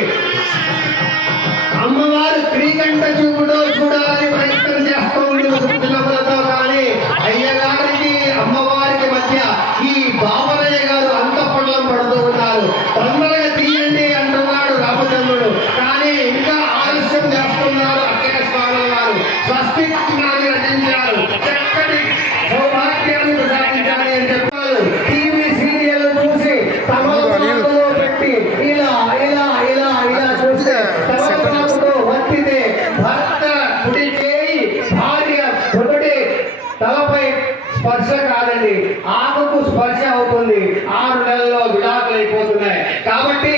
అమ్మవారు త్రికంఠ చూపుతో చూడాలని ప్రయత్నం చేస్తోంది పిల్లలతో. కానీ అయ్యగారికి అమ్మవారికి మధ్య ఈ బాబరయ్య గారు అంతఃపటలం పడుతూ ఉన్నారు. తొందరగా తీయండి అంటున్నాడు రామచంద్రుడు. కానీ ఇంకా ఆలస్యం చేస్తున్నారు అక్కయ్య స్వామి వారు. స్వస్తి చిహ్నాన్ని రచించారు. చక్కటి సౌభాగ్యాన్ని ప్రసాదించాలి అని చెప్పారు. టీవీ సీరియల్ చూసి తమలో పెట్టి ఇలా ఇలా ఇలా ఇలా చూస్తే తమలో వత్తితే భర్త కుడి చేయి భార్య ఒకటి తలపై స్పర్శ కాదండి, ఆకుకు స్పర్శ అవుతుంది. 6 నెలల్లో విడాకులు అయిపోతున్నాయి. కాబట్టి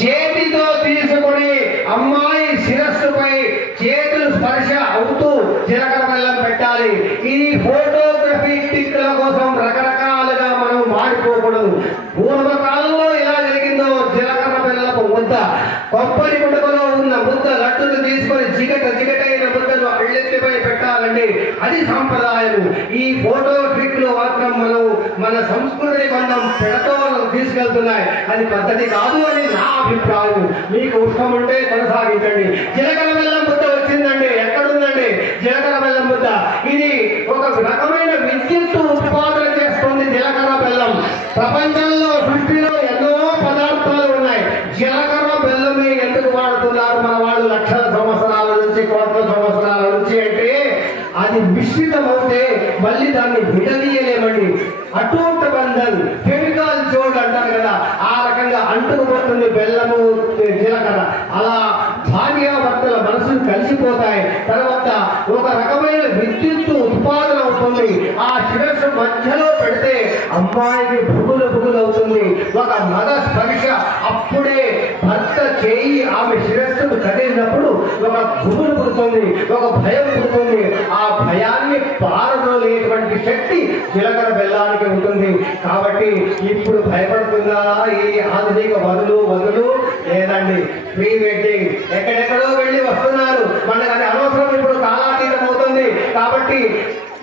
చేతితో తీసుకొని అమ్మాయి శిరస్సుపై చేతులు స్పర్శ అవుతూ జీలకర్ర బెల్లం పెట్టాలి. ఇది ఫోటోగ్రఫీ టిక్ల కోసం రకరకాలుగా మనం వాడుకోకూడదు. పూర్వకాలంలో ఎలా జరిగిందో జీలకర్ర బెల్లపు ముద్ద, కొబ్బరి ముడకలో ఉన్న ముద్ద లట్టును తీసుకొని జిగటైన ముద్దను అళ్ళెత్తిపై పెట్టాలండి. అది సాంప్రదాయం. ఈ ఫోటో ట్రిక్లు మాత్రం మన సంస్కృతి బంధం పెడతో తీసుకెళ్తున్నాయి. అది పద్ధతి కాదు అని నా అభిప్రాయం. మీకు ఇష్టం ఉంటే కొనసాగించండి. జీలకర్ర బెల్లం ముద్ద వచ్చిందండి. ఎక్కడుందండి జీలకర్ర బెల్లం ముద్ద? ఇది ఒక రకమైన విద్యుత్ ఉత్పాదన చేస్తుంది జీలకర్ర బెల్లం. ప్రపంచంలో సృష్టిలో ఎన్నో పదార్థాలు ఉన్నాయి. జీలకర్ర బెల్లమే ఎందుకు వాడుతున్నారు మన వాళ్ళు లక్షల సంవత్సరాల నుంచి, కోట్ల సంవత్సరాల నుంచి అంటే అది మిశ్రితమవుతే మళ్ళీ దాన్ని విడదీయలేమండి. అటూట బంధన్, కెమికల్ జోడ్ అంటారు కదా, ఆ రకంగా అంటుకుపోతుంది బెల్లము జీలకర్ర. అలా భార్యాభర్తల మనసులు కలిసిపోతాయి. తర్వాత ఒక రకమైన విద్యుత్ ఉత్పాదన అవుతుంది. ఆ శిరస్సు మధ్యలో పెడితే అమ్మాయికి బుగులు అవుతుంది. ఒక మగ స్పర్శ అప్పుడే భర్త చేయి ఆమె శిరస్సును కదిలినప్పుడు ఒక బుగులు పుడుతుంది, ఒక భయం పుడుతుంది. ఆ భయాన్ని పారదోలేటువంటి శక్తి జీలకర్ర బెల్లానికి ఉంటుంది. కాబట్టి ఇప్పుడు భయపడుతుందా ఈ ఆధునిక వదులు లేదండి. ప్రీ వెడ్డింగ్ ఎక్కడెక్కడో వెళ్ళి వస్తున్నారు. మనకు అది అనవసరం. ఇప్పుడు కాలాతీతం అవుతుంది. కాబట్టి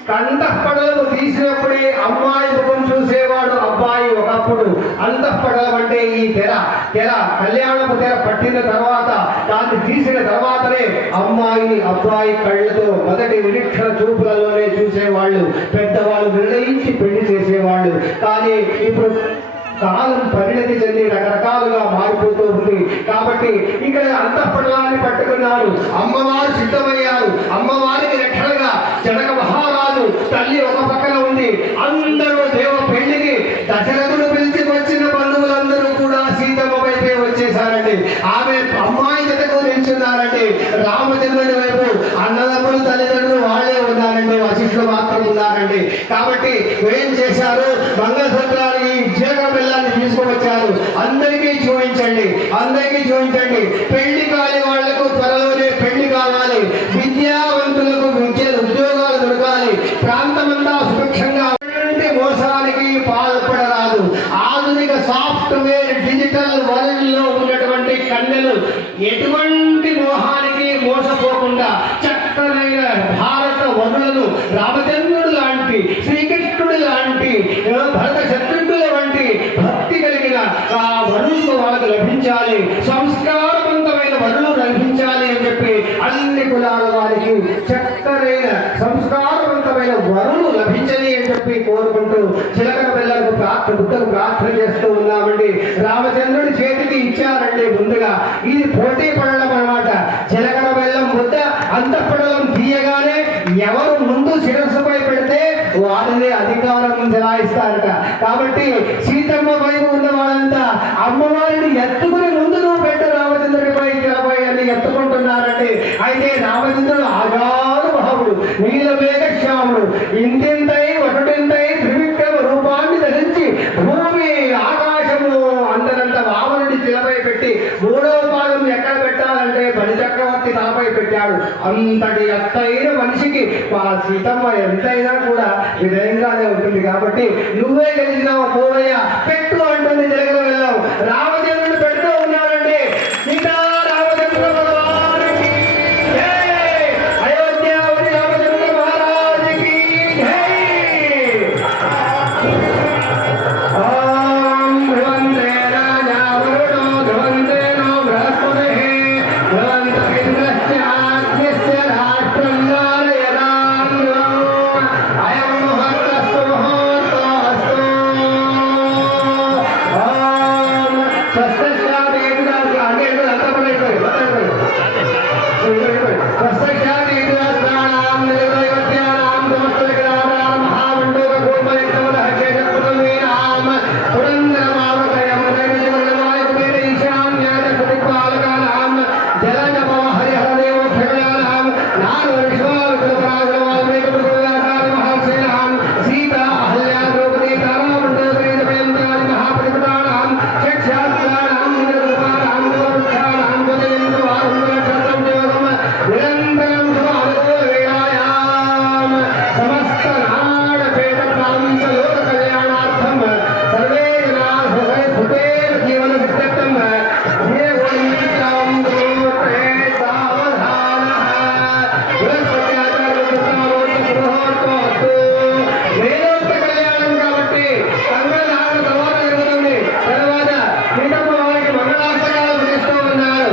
కంఠపడలను తీసినప్పుడే అమ్మాయి ముఖం చూసేవాడు అబ్బాయి ఒక అప్పుడు అంతఃపడలం అంటే ఈ తెర కళ్యాణపు తెర పట్టిన తర్వాత దాన్ని తీసిన తర్వాతనే అమ్మాయి అబ్బాయి కళ్ళతో మొదటి నిరీక్షణ చూపులలోనే చూసేవాళ్ళు, పెద్దవాళ్ళు నిర్ణయించి పెళ్లి చేసేవాళ్ళు. కానీ ఇప్పుడు కాలం పరిణతి చెంది రకరకాలుగా మారిపోతూ ఉంది. కాబట్టి ఇక్కడ అంతఃపడలాన్ని పట్టుకున్నారు, అమ్మవారు సిద్ధమయ్యారు. అమ్మవారికి రక్షణగా జనక మహారాజు తల్లి ఒక పక్కన ఉంది. అందరూ దేవ పెళ్లికి దశరథుడు పిలిచి వచ్చిన బంధువులందరూ కూడా సీతమ్మ వైపే వచ్చేసారండి. ఆమె అమ్మాయి జతకు నిల్చున్నారండి. రామచంద్రుడి వైపు అన్నదమ్ములు తల్లిదండ్రులు వాళ్ళే ఉన్నారండి, వశిష్ఠులు మాత్రం ఉన్నారండి. కాబట్టి ఏం చేశారు, మంగళసూత్రానికి జీలకర్ర బెల్లాన్ని తీసుకువచ్చారు. అందరికీ చూపించండి. పెళ్లి కాని వాళ్లకు త్వరలోనే పెళ్లి కావాలి, విద్యావంతులకు ఉద్యోగాలు దొరకాలి, ప్రాంతమంతా సుభిక్షంగా మోసానికి పాల్పడరాదు. ఆధునిక సాఫ్ట్వేర్ డిజిటల్ వరల్డ్ లో ఉన్నటువంటి కన్యలు ఎటువంటి మోహానికి మోసపోకుండా చక్కనైన భారత వరులను రామచంద్రుడు లాంటి, శ్రీకృష్ణుడు లాంటి, భరత శత్రుఘ్నుల వంటి భక్తి కలిగిన ఆ వరులు వాళ్ళకు లభించాలి, సంస్కారవంతమైన వరులు లభించాలి అని చెప్పి అన్ని కులాల వారికి చక్కనైన సంస్కారవంతమైన వరులు లభించని అని చెప్పి కోరుకుంటూ చిలకన పిల్లలకు బుద్ధకు ప్రార్థన చేస్తూ ఉన్నామండి. రామచంద్రుడి చేతికి ఇచ్చారండి. ముందుగా ఇది పోటీ పడడం అన్నమాట. చిలకన బెల్లం ముద్ద అంతఃపడలం తీయగానే ఎవరు ముందు శిరస్సుపై పెడితే వారిని అధికారం చెలాయిస్తారట. కాబట్టి సీతమ్మ వైపు ఉన్న వాళ్ళంతా అమ్మవారిని ఎత్తుకుని ముందు నువ్వు పెట్టు రామచంద్రుడిపై అని ఎత్తుకుంటున్నారండి. అయితే రామచంద్రుడు ఆగారు మహావుడు, నీలమేఘ శ్యాముడు, ఇంతింతై ఒకటింతై త్రివిక్రమ రూపాన్ని ధరించి భూమి ఆకాశము అందరంత వామనుడి శిలపై పెట్టి మూడవ పాదం ఎక్కడ పెట్టాలంటే బలి చక్రవర్తి తలపై పెట్టాడు. అంతటి ఎత్తైన మనిషికి మా సీతమ్మ ఎంతైనా కూడా విధంగానే ఉంటుంది. కాబట్టి నువ్వే గెలిచినావు పోవయ్య, పెట్టు అంటుంది. జరగల వెళ్ళావు. రామచంద్రుడు పెడుతూ ఉన్నాడండి. సీతా రామచంద్ర భగవానికి జై, అయోధ్యావతి రామచంద్ర మహారాజుకి జై. ఓం ధ్రువంతే రాజా వరుణో ధ్రువంతేనో బృహస్పతిః ధ్రువంత ఇంద్రస్య ఆజ్ఞస్య రాష్ట్రం నారయదాం ధ్రువం అయం ముహూర్తస్తు ముహూర్తోస్తు. ఓం స్వస్తిశ్చాతి స్వస్తిశ్చాతి స్నానాం నిర్వైవత్యానాం సమస్తవిగ్రహానాం మహామండోక కూర్మయుక్తమదః శేషపురవీనాం పురందరమావకయం నైవేద్యవర్ణమాయ కుబేర ఈశాన్యాయ ప్రతిపాలకానాం జలజపవ హరిహరదేవ భగవానాం నారద విశ్వామిత్రపరాగణవాల్మీకపుత్రవ్యాసాది మహర్షీణాం సీతా అహల్యా ద్రౌపదీ తారామండోదరీ దమయంతాది మహాపతిపదానాం షట్శాస్త్రాణాం నిరూపానాం గోవృక్షాణాం గోజయేంద్రవారుణ్యక్షత్రం దేవం నిరంతరం శుభానుకూలవేళాయాం సమస్త నాడపేట ప్రాంత లోక కళ్యాణార్థం సర్వే జనాః సుఖేన జీవన సిద్ధ్యర్థం జీవన్మిత్రం గోత్రే సావధానః బృహస్పత్యాచార్య కృష్ణమూర్తి వేదోక్త కళ్యాణం కాబట్టి మంగళహారణ తర్వాత జరుగుతుంది. తర్వాత సీతమ్మ వారికి మంగళాష్టకాలు చేస్తూ ఉన్నారు.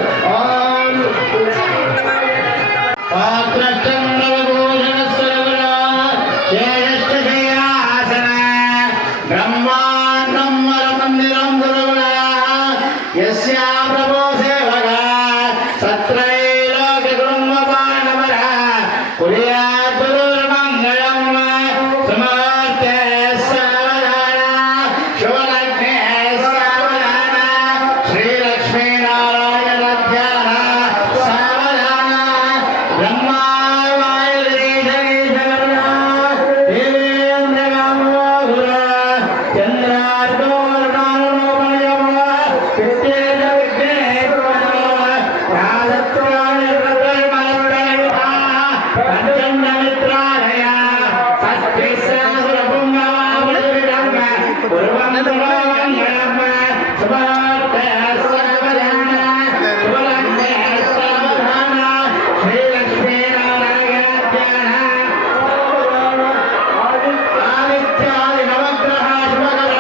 ఆదిత్యాది నవగ్రహ శుభకర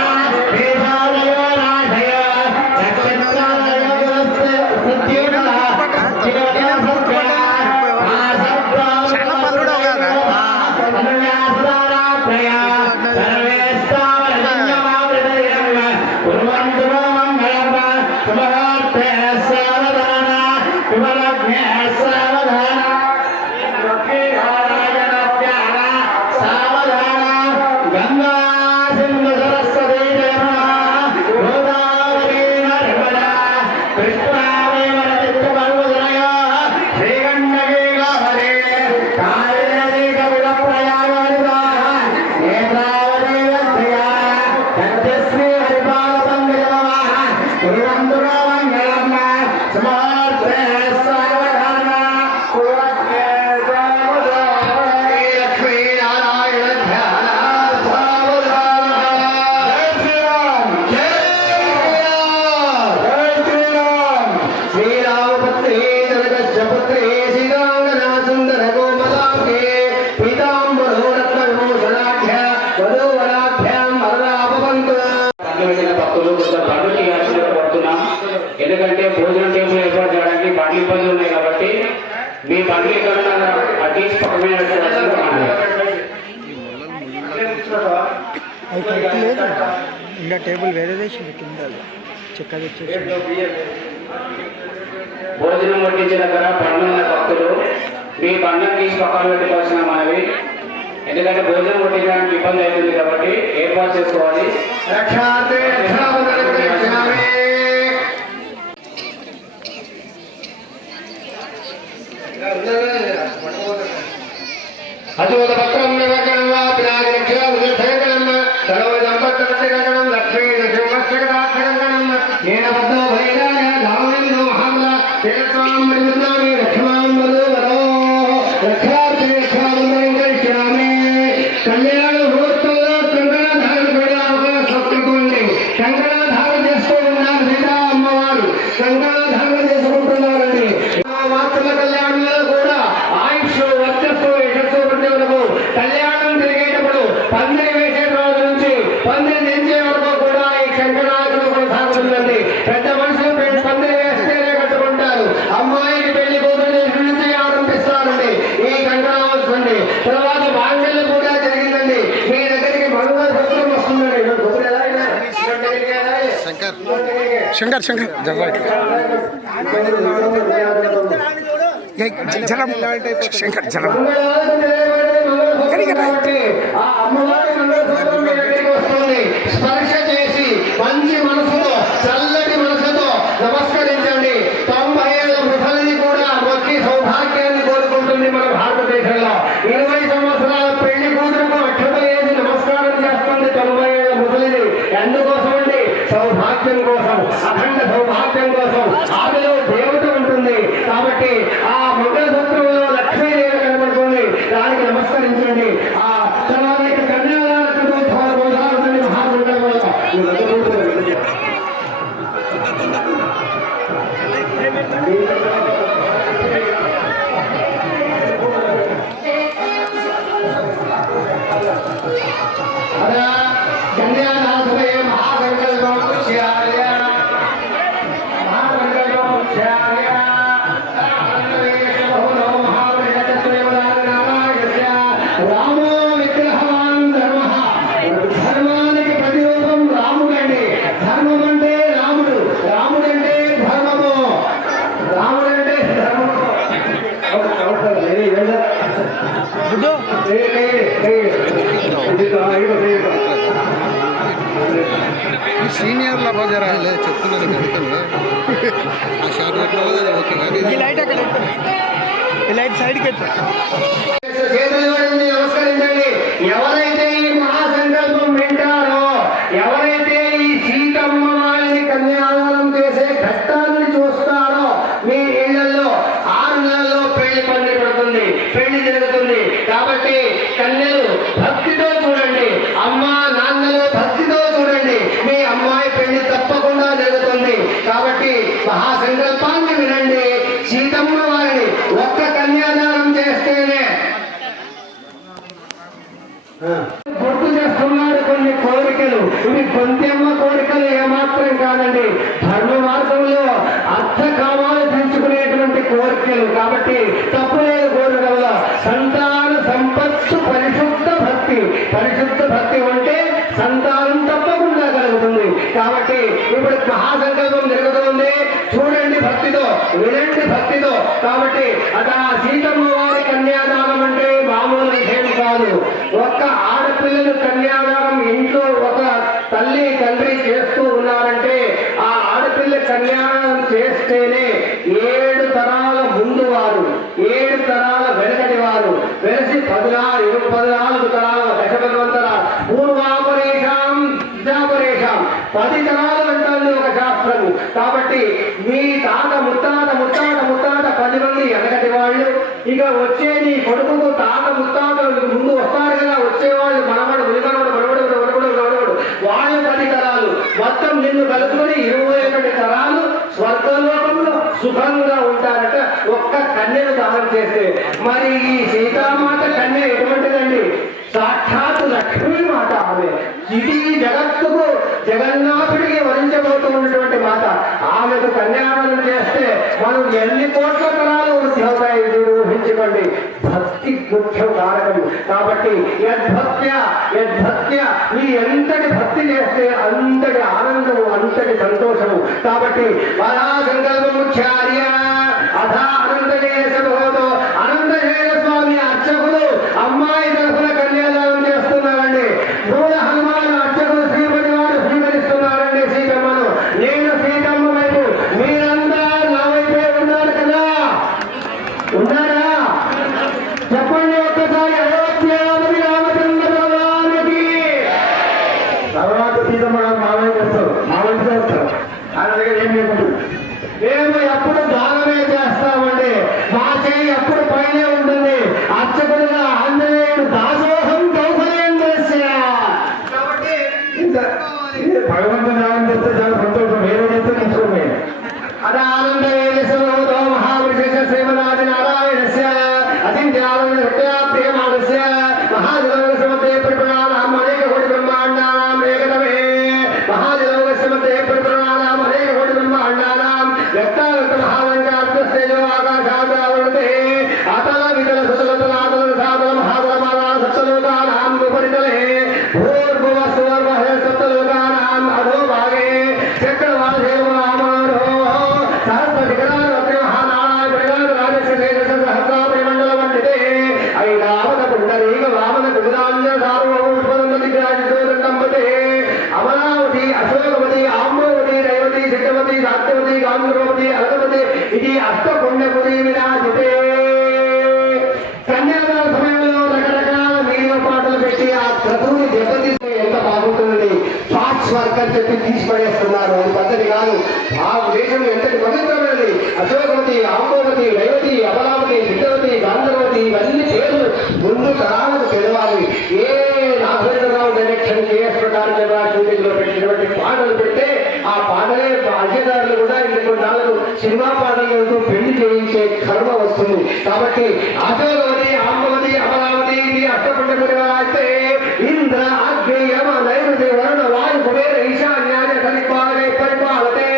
విమలజ్ఞే సావధాన సావధాన గంగా సింధు సరస్వతీ గోదావరి నర్మదా కృష్ణావేమన చిత్తపర్వతనయ శ్రీగండకీ గోదావరి కావేరీ కపిల ప్రయాగ నేత్రావతి గంగయా సత్యశ్రీ హరిపాల పంకజమ తిరువంతుర మంగళమ్మ సమర్థే సావధాన కులజ్ఞే సావధాన లక్ష్మీ నారాయణ ధ్యాన సావధాన జై శ్రీరామ్ శ్రీరామపుత్రే జగజ్జపుత్రే శ్రీరాంగనా సుందర కోమలాంగే పీతాంబరో రత్నవిభూషణాఢ్య వధూవరాభ్యాం వరదాపవంతు వెళ్ళిన భక్తులు కొంచెం బండ్లు తీయాల్సిందిగా కోరుతున్నాం. ఎందుకంటే భోజనం టేబుల్ ఏర్పాటు చేయడానికి బండ్లు ఇబ్బందులు ఉన్నాయి కాబట్టి మీ బండ్లు ఎక్కడన్నా తీసి పక్కన ఇంకా టేబుల్ వేరే దేశం కింద చెక్క తెచ్చేసి భోజనం వడ్డించే దగ్గర బండ్లు ఉన్న భక్తులు మీ బండ్లను తీసి పక్కన పెట్టుకోవాల్సిన మనవి. ఎందుకంటే భోజనం వడ్డించడానికి ఇబ్బంది అవుతుంది కాబట్టి ఏర్పాటు చేసుకోవాలి. రక్షాతే రక్షావతారే అజోద పత్రం నివకరం వా పినాది రక్షావతారం సర్వ సంపత్తరక్షకం లక్ష్మీ నక్షత్రక్షకదాక్షకం ఏన పద్దో భైరాయ ధామేంద్రో మహాబల తేత్వాం మరిముద్రామి రక్షమాం వదో వదో రక్షాతే రక్షావతారం కరిష్యామి కళ్యాణ ముహూర్తంలో కంకణధారణ కూడా ఒక సత్యకోండి కంకణధారణ చేస్తూ ఉన్నారు సీతా అమ్మవారు కంకణధారణ చేసుకుంటున్నారండి మాతృల కళ్యాణంలో కూడా ఆయుష్ వర్చస్సు యశస్సు ప్రతి వరకు కళ్యాణం తిరిగేటప్పుడు పందిరి వేసే రోజు నుంచి పందిరి దించే వరకు కూడా ఈ కంకణాలను కొనసాగుతుందండి. పెద్ద మనుషులు పందిరి వేస్తేనే కట్టుకుంటారు. అమ్మాయికి పెళ్లి కూతురు దగ్గర నుంచి ఆరంభిస్తారండి ఈ కంకణావసండి. తర్వాత బాంగళ్యం కూడా జరిగిందండి. మీ దగ్గరికి మంగళసూత్రం వస్తుందండి. శంకర్ శంకర్ జలం శంకర్ జలం స్పర్శ చేసి మంచి మనసుతో చల్లటి మనసుతో నమస్కరించండి. 90 ఏళ్ల ముసలిని కూడా మొక్కి సౌభాగ్యాన్ని కోరుకుంటుంది మన భారతదేశంలో. 20 సంవత్సరాల పెళ్లి కూతురుకు అక్షతలు వేసి నమస్కారం చేస్తుంది 90 ఏళ్ల ముసలిని. ఎందుకోసం అండి? సౌభాగ్యం కోసం, అఖండ సౌభాగ్యం కోసం. ఆమెలో దేవత ఉంటుంది కాబట్టి ఆ మంగళసూత్రంలో లక్ష్మీదేవి కనబడుతుంది. దానికి నమస్కరించండి. ఆ తర్వాత కన్యాదానకు మహామంగళంలో కన్యాదాసమయ మహాసంకల్పం శ్యాయ మహాసంకల్పం శ్యాయ రామో విగ్రహవాన్ ధర్మ. ధర్మానికి ప్రతిరూపం రాముడండి. ధర్మం అంటే రాముడు, రాముడంటే ధర్మము, రాముడంటే ధర్మము. సీనియర్ల బజారా చెప్తున్నాను కనుక ఆ షార్ట్ ఓకే లైట్ అక్కడ ఈ లైట్ సైడ్కి చేతులు ఇవ్వండి, నమస్కరించండి. ఎవరైతే ఈ మహాసంకల్పం వింటారో, ఎవరైతే ఈ సీతమ్మ వారిని కన్యాదానం చేసే ఘట్టాన్ని చూస్తారో మీ ఇళ్లలో 6 నెలల్లో పెళ్లి పండి పడుతుంది, పెళ్లి జరుగుతుంది. కాబట్టి కన్యలు భక్తితో చూడండి, అమ్మా నాన్నలు భక్తితో చూడండి. మీ అమ్మాయి పెళ్లి తప్పకుండా జరుగుతుంది. కాబట్టి మహాసంకల్పాన్ని వినండి. సీతమ్మ వారిని ఒక్క కన్యాదానం చేస్తేనే గుర్తు చేస్తున్నాడు కొన్ని కోరికలు. ఇవి కొంతెమ్మ కోరికలు ఏమాత్రం కాదండి. ధర్మ మార్గంలో అర్థ కామాలు తీర్చుకునేటువంటి కోరికలు. కాబట్టి తప్పులేదు కోరికల్లో. సంతాన సంపత్తు పరిశుద్ధ భక్తి. పరిశుద్ధ భక్తి ఉంటే సంతానం తప్పకుండా కలుగుతుంది. కాబట్టి ఇప్పుడు మహాసంకల్పం జరుగుతుంది. చూడండి భక్తితో వినండి భక్తితో. కాబట్టి అట సీతమ్మ వారి కన్యాదానం అంటే మామూలు విషయం కాదు. ఒక్క ఆడపిల్లలు కన్యాదానం ఇంట్లో ఒక తల్లి తండ్రి చేస్తూ ఉన్నారంటే ఆ ఆడపిల్ల కన్యాదానం చేస్తేనే 7 తరాల ముందు వారు 7 తరాల వెనకటి వారు వెలిసి 14 తరాల దశభగవంతర పూర్వాపరేషాం 10 తరాలు అంటారు ఒక శాస్త్రము. కాబట్టి మీ తాత ముత్తాత 10 మంది వెనకటి వాళ్ళు, ఇక వచ్చే నీ కొడుకు తాత ముత్తాతలు ముందు వస్తారు కదా, వచ్చేవాళ్ళు మనవడు వాళ్ళు 10 తరాలు, మొత్తం నిన్ను కలుపుకొని 21 తరాలు స్వర్గలోకంలో సుఖంగా ఉంటారట ఒక్క కన్యను దానం చేస్తే. మరి ఈ సీతామాత కన్య ఎటువంటిదండి? సాక్షాత్ లక్ష్మీ మాత ఆమె. ఇది జగత్తుకు జగన్నాథుడికి వరించబోతున్నటువంటి మాత. ఆమెకు కన్యాదానం చేస్తే మనం ఎన్ని కోట్ల తరాలు వృద్ధి అవుతాయి మీరు ఊహించుకోండి. భక్తి ముఖ్య కారకం. కాబట్టి యద్భక్త్య నీ ఎంతటి భక్తి చేస్తే అంతటి ఆనందము, అంతటి సంతోషము. కాబట్టి వరా సంకల్పముఖ్యార్య అథ అనంతజయ సభతో అనంతజయ స్వామి అర్చకులు అమ్మాయి తరఫున కన్యాదానం చేస్తున్నారండి. మూల హనుమాన్ అర్చకులు శ్రీపతి వారు స్వీకరిస్తున్నారండి సీతమ్మను. నేను సీతమ్మ వైపు, మీరంతా నా వైపే ఉన్నారు కదా, ఉన్నారా? చెప్పండి ఒక్కసారి. అయోధ్యాపతి రామచంద్ర భగవానికి. తర్వాత సీతమ్మ మా వైపు వస్తారు, ఆయన దగ్గర ఏం లేకుండా మేము ఎప్పుడు దానమే చేస్తామండి. మా చేయి ఎప్పుడు పైనే ఉంటుంది. అర్చకుడుగా ఆంజనేయుడు దాసోహం కౌసలేంద్రస్య. కాబట్టి భగవంతుని దానం చేస్తే చాలా సంతోషం. వేరే చేస్తే తీసుకోమే. అదే ఆనందవేశతో మహావిశేష శ్రీమనాథ నారాయణస్య అచింత్యానంద సత్యాప్రియమానస్య మహాజలవగస్య మధ్య పరిప్రణానాం అనేక కోటి బ్రహ్మాండానాం ఏకతమే మహాజలవగస్య మధ్య పరిప్రణానాం అనేక కోటి బ్రహ్మాండానాం వ్యక్తాగత మహాలంకార్తస్తేజో ఆకాశాద్రావృతే అతల వితల సుతలతల ఆతల సాతల మహాబలమాల సప్తలోకానాం ఉపరితలే భూర్భువ సువర్వహ సప్తలోకానాం అధో భాగే చక్రవాసేవ రామానో సహస్ర శిఖరావతి మహానారాయణ ప్రగాఢ రాజస్య తేజస్య సహస్రాపరి మండల వండితే ఐరావత పుండరీక వామన కుజాంజ సార్వభౌష్పదంతి విరాజితోదండంబతే అమరావతి అశోకవతి ఆమ్రవతి రైవతి శక్రవతి సాత్యవతి గాంధర్వతి అలగవతి ఇది అష్టపుణ్యపురి విరాజితే. కన్యాదాన సమయంలో రకరకాల మీలో పాటలు పెట్టి ఆ క్రతువుని దెబ్బతీస్తే ఎంత బాగుంటుందని పార్ట్స్ వర్క్ అని చెప్పి తీసి పడేస్తున్నారు. అది పద్ధతి కాదు. ఆ దేశం ఎంతటి పవిత్రమైనది. అశోకవతి, ఆంబోవతి, రైవతి, అమరావతి, సిద్ధవతి, గాంధర్వతి ఇవన్నీ పేర్లు ముందు తరాలకు తెలవాలి. ఏ నాగేంద్రరావు డైరెక్షన్ కేఎస్ ప్రకారం షూటింగ్ లో పెట్టినటువంటి పాటలు పెడితే ఆ పాటలే అధ్యయనాలు కూడా ఇంకొక నాలుగు సినిమా పాటలతో పెళ్లి చేయించే కర్మ వస్తుంది. కాబట్టి అశోకవతి, ఆంబవతి, అమరావతి ఇది అష్టపుణ్యపురిగా అయితే ఇంద్ర అగ్ని యమ నైరుతి వరుణ వాయు కుబేర ఈశాన్యాన్ని పరిపాలతే.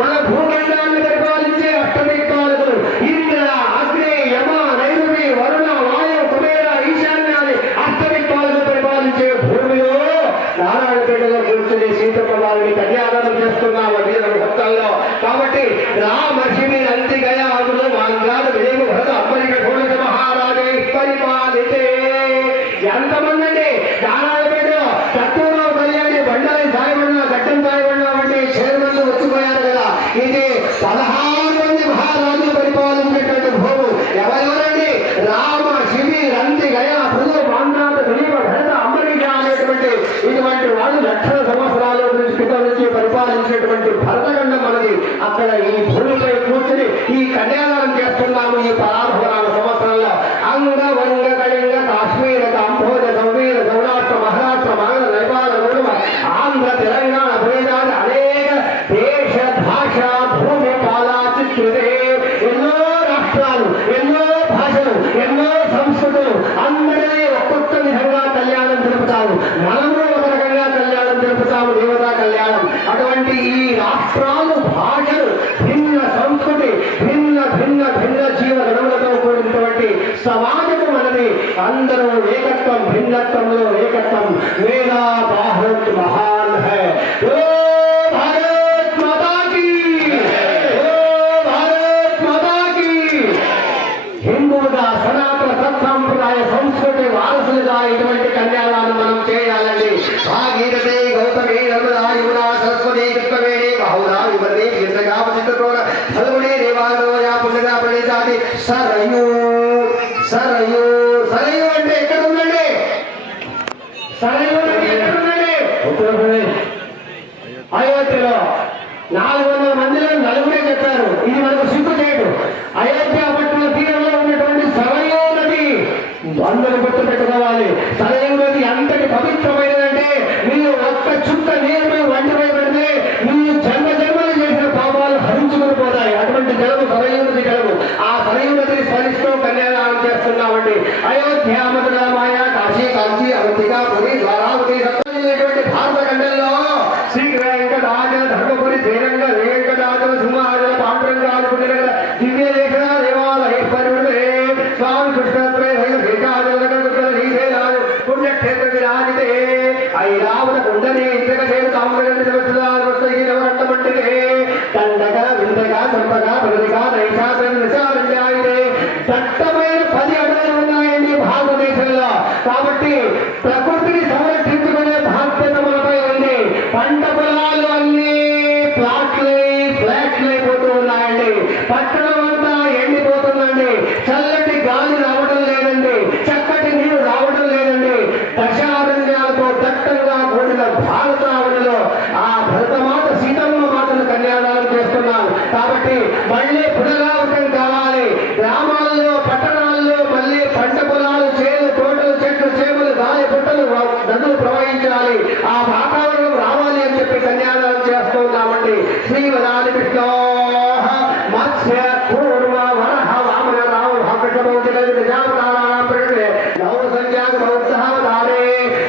మన భూఖండాన్ని పరిపాలించే అష్టదిక్పాలకులు ఇంద్ర అగ్ని యమ నైరుతి వరుణ వాయు కుబేర ఈశాన్యాన్ని అష్టదిక్పాలకులు పరిపాలించే భూమిలో నారాయణపేటలో కూర్చుని సీతమ్మ వారిని కన్యాదానం చేస్తున్నాము భక్తుల్లో. కాబట్టి రామశివి నంది గయాదులు మాంగాలు విజయ భరత అమ్మనిక ఘోష మహారాజే పరిపాలితే. ఎంతమంది అండి నారాయణపేటలో తక్కువలో కళ్యాణి బండారి సాయబడినా గట్టం సాయబడినా అంటే చైర్మన్లు వచ్చిపోయారు కదా. ఇది 16 మంది మహారాజులు పరిపాలించేటువంటి భూము. ఎవరెవరండి? రామ, శివి, నంది, గయ, భృగు, మాంద్రాత, విజయ భరత అమ్మనిక అనేటువంటి ఇటువంటి వాళ్ళు లక్షల సంవత్సరాల క్రితం నుంచి పరిపాలించినటువంటి భరతఖండం మనది. అక్కడ ఈ భూమిపై కూర్చుని ఈ కన్యాదానం చేస్తున్నాము. ఈ 16 సంవత్సరాల్లో అంగ వంగ కళింగ కాశ్మీర కాంభోజ సంవీర సౌరాష్ట్ర మహారాష్ట్ర మగధ నేపాల నడుమ ఆంధ్ర తెలంగాణ భూమిదాని అనేక దేశ భాష భూమి పాలా చిత్రుదే. ఎన్నో రాష్ట్రాలు, ఎన్నో భాషలు, ఎన్నో సంస్కృతులు అందరినీ ఒక్కొక్క విధంగా కళ్యాణం జరుపుతాము. మనము ఒక రకంగా కళ్యాణం జరుపుతాము, దేవతా కళ్యాణం. అటువంటి ఈ రాష్ట్రాలు, భాషలు, భిన్న సంస్కృతి, భిన్న భిన్న భిన్న జీవగణములతో కూడినటువంటి సమాజము మనది. అందరూ ఏకత్వం, భిన్నత్వంలో ఏకత్వం. మేరా భారత్ మహాన్ హై. ఓ భారత్ మాతా కీ, ఓ భారత్ పాశ్చాత్య సత్సాంప్రదాయ సంస్కృతి వారసులుగా ఇటువంటి కన్యాదానం మనం చేయాలండి. భాగీరథే గౌతమి నర్మదా యమునా సరస్వతి కృష్ణవేణి బహుళా వివర్ణి కీర్తగా చిత్రకోణ ఫల్గుణి దేవాలయ పుణ్యగా ప్రణీతాది సరయు సరయు సరయు అంటే ఎక్కడ ఉందండి? సరయు అంటే ఎక్కడ ఉందండి? ఉత్తరప్రదేశ్ అయోధ్యలో 400 మందిలో నలుగురే చెప్పారు. ఇది మనకు సిగ్గు చేయడు. అయోధ్య పట్టణ తీరంలో ఉన్నటువంటి సరయూ నది అందరూ గుర్తు పెట్టుకోవాలి. సరయూ నది అంతటి పవిత్రమైనదంటే మీరు ఒక్క చుక్క నీరుపై వంటిపై పెడితే మీరు జన్మ జన్మలు చేసిన పాపాలు హరించుకుని పోతాయి. అటువంటి జలము సరయూ నది జలము. ఆ సరయూ నదిని స్మరిస్తూ కన్యాదానం చేస్తున్నామండి. అయోధ్య, మధుర, మాయా, కాశీ, కాంచి, అవంతిక, పురి, ద్వారావతి సప్తమైనటువంటి భారత ఖండంలో శ్రీకృష్ణ వెంకటాచల ధర్మపురి శ్రీరంగ వెంకటాచల సింహాచల పాండురంగాచల దివ్య దేశ దేవాలయ పరివృతే స్వామి కృష్ణత్రే పుణ్యక్షేత్ర విరాజితే ఐరావత కుండనే ఇంద్రకసేన కామరంటే దండక విందక సంపక ప్రగతిక నైషారణ్యాయితే దట్టమైన 10 అడవులు ఉన్నాయండి భారతదేశంలో. కాబట్టి ప్రకృతిని సంరక్షించుకునే బాధ్యత మనపై ఉంది. పంట పొలాలు అన్ని ఫ్లాట్లు అయిపోతూ ఉన్నాయండి. పట్టణం అంతా ఎండిపోతుందండి. చల్లటి గాలి రావడం లేదండి. చక్కటి నీరు రావడం లేదండి. దశారణ్యాలతో దట్టంగా కూడిన భారతావనిలో ఆ భరతమాత సీతమ్మ మాతను కన్యాదానం చేస్తున్నాం. కాబట్టి మళ్ళీ పునరావృతం కావాలి. గ్రామాల్లో పట్టణాల్లో మళ్ళీ పంట పొలాలు, చేలు, తోటలు, చెట్లు, చేమలు, గాలి, పుట్టలు, నదులు ప్రవహించాలి. ఆ వాతావరణం రావాలి అని చెప్పి కన్యాదానం చేస్తున్నామండి. శ్రీవదాని విష్ణో మత్స్య కూర్మ వరహ వామన రావు నవ సంఖ్యాకు బౌద్ధావతారే.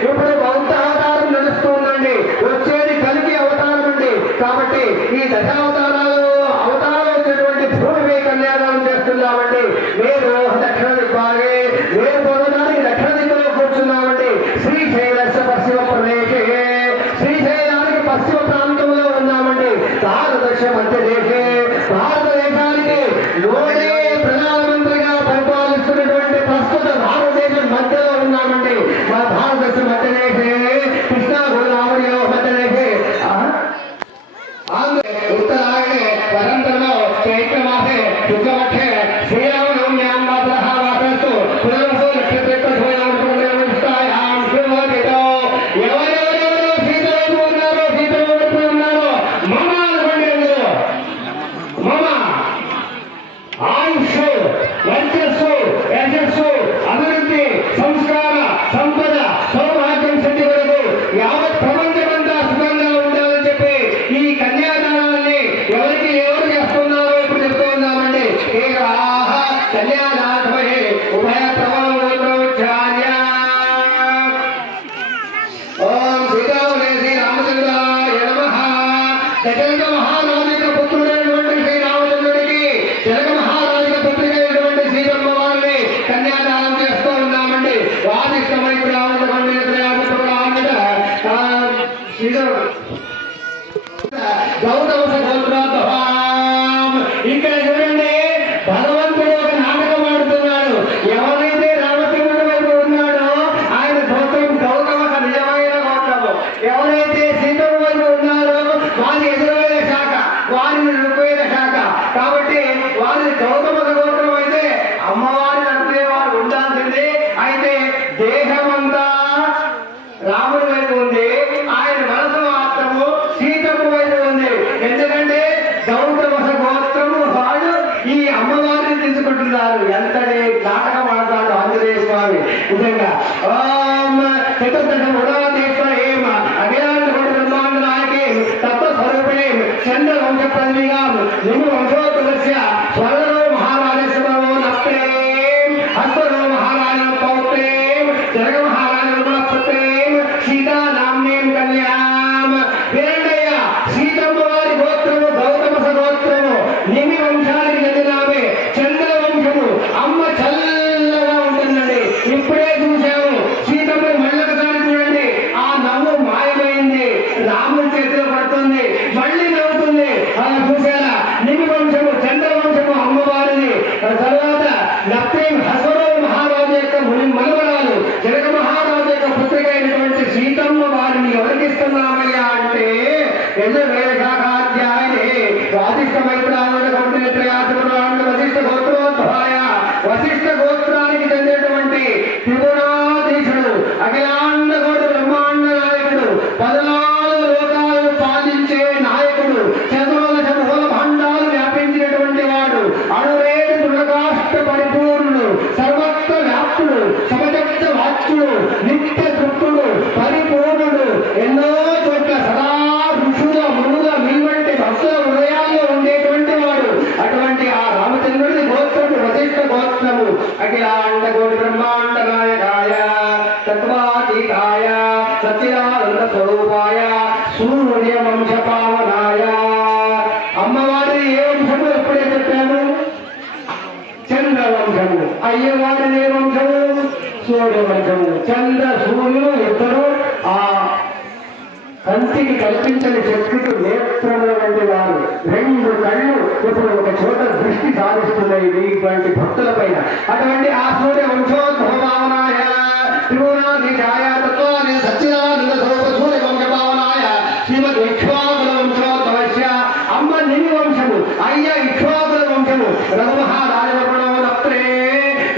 ఇప్పుడు బౌద్ధావతారం నడుస్తుందండి. వచ్చేది కలికి అవతారం అండి. కాబట్టి ఈ దశావతారాలు అవతారం వచ్చినటువంటి భూమిపై కన్యాదానం చేస్తున్నామండి. మీరు దక్షిణ దిగ్భాగే మీరు పొందడానికి దక్షిణ దిక్కులో కూర్చున్నామండి. శ్రీశైలస్య పశ్చిమ ప్రదేశే శ్రీశైలానికి పశ్చిమ ప్రాంతంలో ఉన్నామండి. భారతదేశ మధ్యదేశే భారతదేశానికి మోడీ ప్రధానమంత్రిగా పరిపాలిస్తున్నటువంటి ప్రస్తుత భారతదేశం మధ్యలో ఉన్నామండి. మా భారతదేశ మధ్యదేశే కృష్ణా గోదావరి మధ్యదేశే ఉత్తరాయణే వసంతలో చైత్రమాసే శుక్లపక్షే శ్రీరామనవమ్యాం వాసః వాసస్తు పునర్వసు నక్షత్రయుక్తాయాం శుభోదితో. ఎవరెవరెవరు సీత వైపు ఉన్నారో మమ అనుకోండి. అందరూ మమ ఆయుష్, వర్చస్సు, యశస్సు, అభివృద్ధి, సంస్కార, సంపద, సౌభాగ్యం సిద్ధి వరకు యావత్ ప్రపంచమంతా సుఖంగా ఉండాలని చెప్పి ఈ కన్యాదానాన్ని ఎవరికి ఎవరు చేస్తున్నారో ఇప్పుడు చెప్తూ ఉన్నామండి. కన్యాదానమై ఉభయ ప్రమాణోచార్య ఓం శ్రీరామునే శ్రీరామచంద్రాయ నమః. దశరథ మహారాజుల పుత్రుడైనటువంటి శ్రీరామచంద్రుడికి జనక మహారాజుల పుత్రిక అయినటువంటి సీతమ్మ వారిని కన్యాదానం చేస్తూ ఉన్నామండి. వాదిష్టమై గౌతమ గోత్రోద్భవం. ఇక్కడ చూడండి, భగవంతుడు ఒక నాటకం ఆడుతున్నాడు. ఎవరైతే రామచంద్రుడి వైపు ఉన్నాడో ఆయన గౌతమ నిజమైన గోత్రము. ఎవరైతే సీతమ్మ వైపు ఉన్నారో వారి ఎదురైన శాఖ, వారిని రుపోయిన శాఖ. కాబట్టి వారిని గౌతమ గోత్రం అయితే అమ్మవారి నడిపే వారు ఉండాల్సింది. అయితే దేశమంతా రాముడి వైపు ఉంది, ఆయన మనసు మాత్రము సీతమ్మ వైపు ఉంది. ఎందుకంటే గౌతమ గోత్రము వాడు ఈ అమ్మవారిని తీసుకుంటున్నారు. ఎంతటి నాటకం ఆడతాడు ఆంజనేయ స్వామి నిజంగా. ఓం చతుర్దశ ఉడాదేశ్వరేమ అఖిలాండ కోటి బ్రహ్మాండ నాయకీం తత్వస్వరూపిణీం చంద్ర వంశ ప్రతినిగాం నిము వంశోత్తరస్య స్వర్ణో మహారాజస్వో నప్తేం హస్వరో మహారాజ పౌత్రేం జనక మహారాజ పుత్రేం సీతా నామ్నేం కన్యాం. వీరండయ్య, సీతమ్మ వారి గోత్రము గౌతమ గోత్రము. నిమి వంశానికి చెందినామే చంద్ర వంశము. అమ్మ చల్లగా ఉంటుందండి. ఇప్పుడే చూశాము సీతమ్మ మళ్ళొకసారి చూడండి, ఆ నవ్వు మాయమైంది. రాముడి చేతిలో పడుతుంది, మళ్ళీ నవ్వుతుంది. అలా చూసారా? నిమి వంశము చంద్ర వంశము అమ్మవారిని. తర్వాత నిత్యుడు నిత్య తృప్తుడు పరిపూర్ణుడు ఎన్నో చోట్ల సదా ఋషుల మునుల మీ వంటి భక్తుల హృదయాల్లో ఉండేటువంటి వాడు. అటువంటి ఆ రామచంద్రుడి గోత్రము వశిష్ఠ గోత్రము. అఖిలాండ కోటి బ్రహ్మాండ నాయకాయ తత్వాతీతాయ సత్యానంద స్వరూపాయ సూర్య వంశ పావనాయ. అమ్మవారి ఏ వంశము ఎప్పుడే చెప్పాను? చంద్రవంశము. అయ్యవారిని ఏ వంశము? సూర్యవంశము. చంద్ర సూర్యులు ఇద్దరు ఆ కంటికి కల్పించని శక్తికి నేత్రముల వంటి వారు. రెండు కళ్ళు ఇప్పుడు ఒక చోట దృష్టి సాధిస్తున్నాయి ఇటువంటి భక్తుల పైన. అటువంటి ఆ సూర్య వంశోద్భవ భావనాయ త్రిభువనాధీశాయ తత్వాది సత్యనారాయణ స్వరూప సూర్య వంశ భావనాయ శ్రీమద్ ఇక్ష్వాకుల వంశోద్భవస్య. అమ్మ నిమి వంశము, అయ్య ఇక్ష్వాకుల వంశము. రఘుమహారాజవృణోదప్త్రే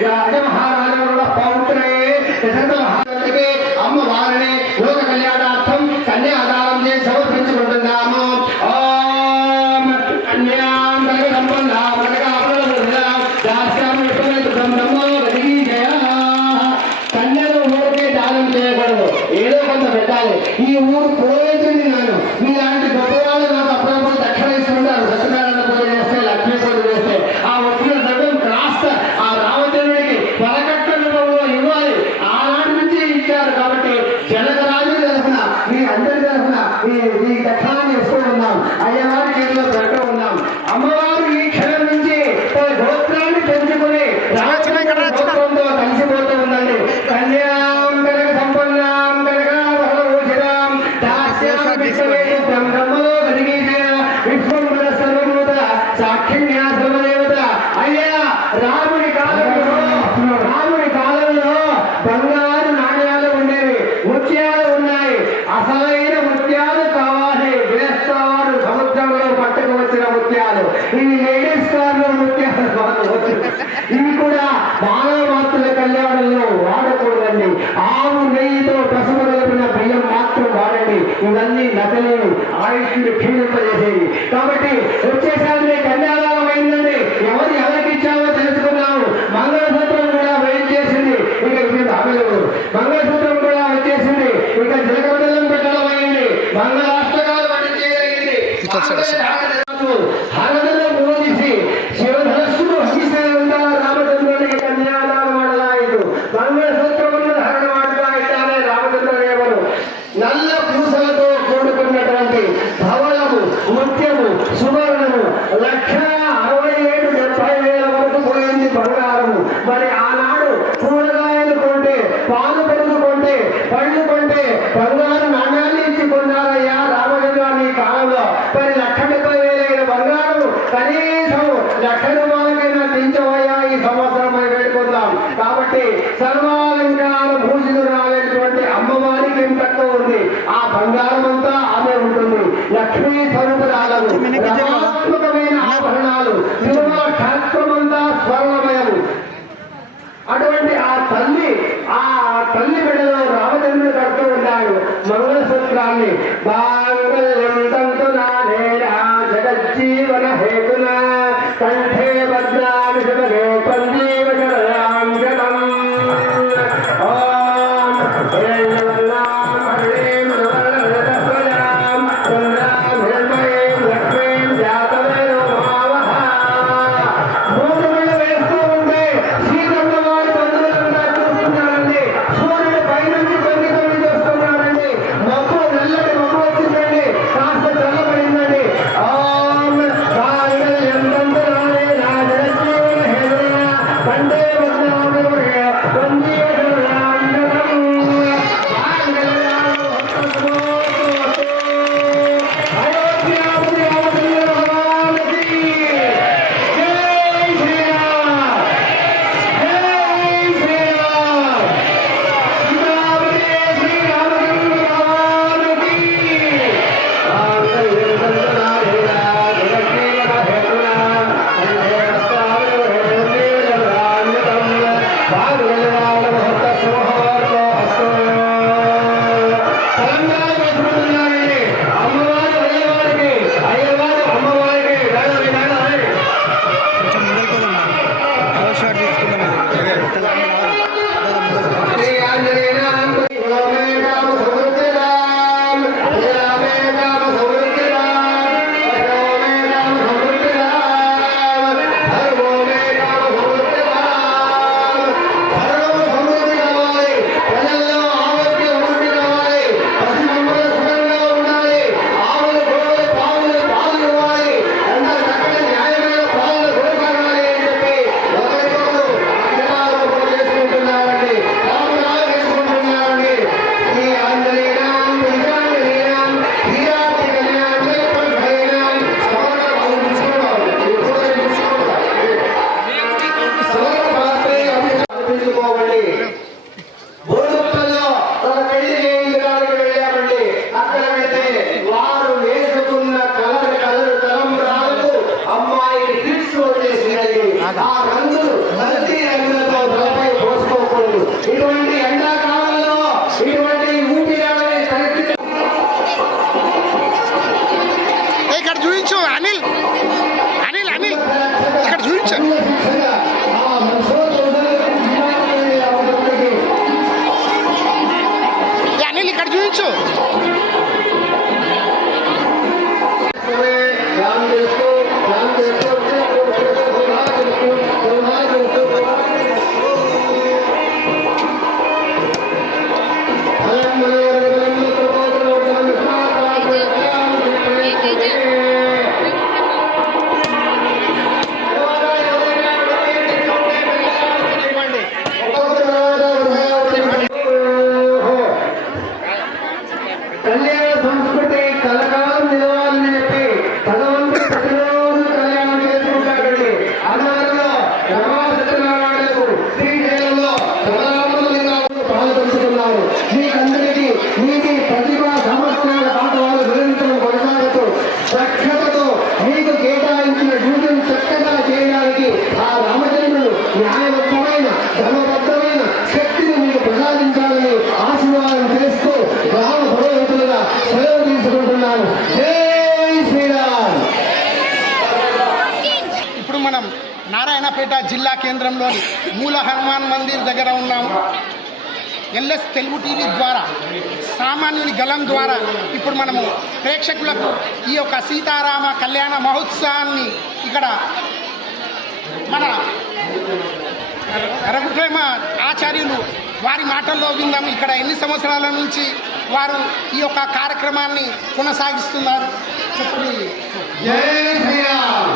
రాజమహారాజవృణ పౌత్రే దశరథ మహారాజుకి అమ్మవారిని లోక కళ్యాణార్థం కన్యాదానం చేసి సమర్పించుకుంటున్నాము. ఓం కన్యాం కనక సంపన్నాం కనకాభరణం దాస్యాం విష్ణువేతుకం నమో గదిగీజయ. కన్యను ఊరికే దానం చేయకూడదు, ఏదో కొంత పెట్టాలి. ఈ ఊరు పురోహితుడిని నేను. మీలాంటి గొప్పవాళ్ళు నాకు అప్పుడప్పుడు దక్షిణ ఇస్తుంటారు. సత్యనారాయణ పూజ చేస్తే, లక్ష్మీ పూజ చేస్తే ఆ వచ్చిన ద్రవ్యం కాస్త ఆ రామచంద్రుడికి పరకట్ట రూపంలో ఇవ్వాలి. ఆనాటి నుంచి ఇచ్చారు కాబట్టి జనకరాజు తరఫున మీ అందరి తరఫున ఈ దక్షిణాన్ని ఇస్తూ ఉన్నాం. అయ్యవారి చేతిలో పెట్ట ఉన్నాం. అమ్మవారు ఈ క్షణం నుంచి తన గోత్రాన్ని పెంచుకుని గోత్రంతో కలిసిపోతూ ఉందండి. కన్యాం కనక సంపన్నాం కనకాభరణభూషితాం దాస్యాం విశ్వవేతుకం బ్రహ్మలో గదిగీజయ విశ్వంబర సర్వభూత సాక్షిణ్యా సర్వదేవత. అయ్యా రాముడి కాలంలో బంగారు నాణ్యాలు ఉండేవి, ముత్యాలు ఉన్నాయి. అసలైన ముత్యాలు కావాలి. వేస్తారు సముద్రంలో పట్టుకు వచ్చిన ముత్యాలు. ఇవి లేడీస్ కార్లో ముత్యాలు కావచ్చు. ఇవి కూడా బాలమాతృల కళ్యాణంలో వాడకూడదండి. ఆవు నెయ్యితో పసుపు కలిపిన బియ్యం మాత్రం వాడండి. ఇవన్నీ నకలేవు, ఆయుష్ని క్షీణింపజేసేవి. కాబట్టి వచ్చేసారి కన్యాదానం అయిందండి. ఎవరికి ఇచ్చామో తెలుసుకున్నాము. మంగళసూత్రం కూడా వేయించేసింది. ఇక మంగళసూత్రం కూడా వచ్చేసింది. ఇక జలకబలం పెట్టడం అయింది. మంగళాష్టకాలు పట్టించేయగలిగింది. హరదను పూజిసి శివధనస్సును హసిసే ఉండాల రామచంద్రునికి కన్యాదానం ಮಾಡಲಾಯಿತು. మంగళసూత్రములను హరణ ಮಾಡುತ್ತಾ ఇದ್ದಾನೆ రామచంద్రదేవుడు. నల్ల పూసలతో కూడుకున్నటువంటి ధవళము, ముత్యము, సువర్ణము 1,67,70,000 వరకు పోయింది బంగారము. మరి ఆనాడు కూరగాయలు కొంటే, పాలు పెరుగు కొంటే, పళ్ళు కొంటే బంగారు నాణ్యాన్ని ఇచ్చి కొన్నారయ్యా రామచంద్రాన్ని కాలంలో. మరి 1,70,000 బంగారం కనీసం 1,00,000 రూపాయలకైనా పెంచవయ్యా ఈ సంవత్సరం అని వేడుకుందాం. కాబట్టి సర్వాలంకార భూషితురాలైనటువంటి అమ్మవారికి ఏం తక్కువ ఉంది? ఆ బంగారం అంతా ఆమె ఉంటుంది. లక్ష్మీ స్వరూపురాలను, రమాత్మకమైన ఆభరణాలు, క్షేత్రమంతా స్వర్ణమయము. అటువంటి ఆ తల్లి బిడ్డలో రామచంద్రుడు కడుతూ ఉన్నాడు మంగళసూత్రాన్ని. మాంగళ్యం తంతునానేనా జగజ్జీవన హేతున కంఠే భద్రామి శతకే సంజీవకరయాం శతం. ఓం హేమవర్ణాం హరిం మనోహరతస్వయాం చంద్రాం హిరణ్మయీం లక్ష్మీం జాతవేనో మహావహ. మూడు వేలు వేస్తూ ఉంటే సీతమ్మ వారి బంధువులంతా చూస్తున్నారండి. సూర్యుడు పైనుంచి కొన్ని చూస్తున్నారండి. మబ్బు, నల్లటి మబ్బు వచ్చిందండి, కాస్త చల్లబడిందండి. ఓం మాంగళ్యం తంతునానేన జగజ్జీవన హేతున కంఠే ఇటువంటి ఎండాకాలంలో ఇటువంటి ఊపిరాడని పరిస్థితి ఇక్కడ చూపించు అనిల్ అనిల్ అనిల్ ఇక్కడ చూపించు అనిల్ ఇక్కడ చూపించు కళ్యాణ సంస్కృతి కలకాలం నిలవాలని చెప్పి భగవంతుడు ప్రతిరోజు కళ్యాణం చేసుకుంటాడండి. ఆధారంలో సత్యనారాయణకు శ్రీశైలంలో సదాములుగా పాల్పంచుకున్నారు. మీకందరికీ మీది ప్రతిభా సామర్థ్యాల పాటు వాళ్ళు నిరంతరం కొనసాగుతూ దక్షతతో మీకు కేటాయించిన డ్యూటీని చక్కగా చేయడానికి ఆ రామచంద్రుడు న్యాయబద్ధమైన ధర్మబద్ధమైన శక్తిని మీకు ప్రసాదించాలని ఆశీర్వాదం చేస్తూ గ్రామ పురోహితులుగా సెలవు తీసుకుంటున్నాను. జై శ్రీరామ్. ఇప్పుడు మనం నారాయణపేట జిల్లా కేంద్రంలోని మూల హనుమాన్ మందిర్ దగ్గర ఉన్నాము. ఎల్ఎస్ తెలుగు టీవీ ద్వారా సామాన్యుని గలం ద్వారా ఇప్పుడు మనము ప్రేక్షకులకు ఈ యొక్క సీతారామ కళ్యాణ మహోత్సవాన్ని ఇక్కడ మన రఘుప్రేమ ఆచార్యులు వారి మాటల్లో విందాం. ఇక్కడ ఎన్ని సంవత్సరాల నుంచి వారు ఈ యొక్క కార్యక్రమాన్ని కొనసాగిస్తున్నారు చెప్పండి. జై శ్రీరామ్.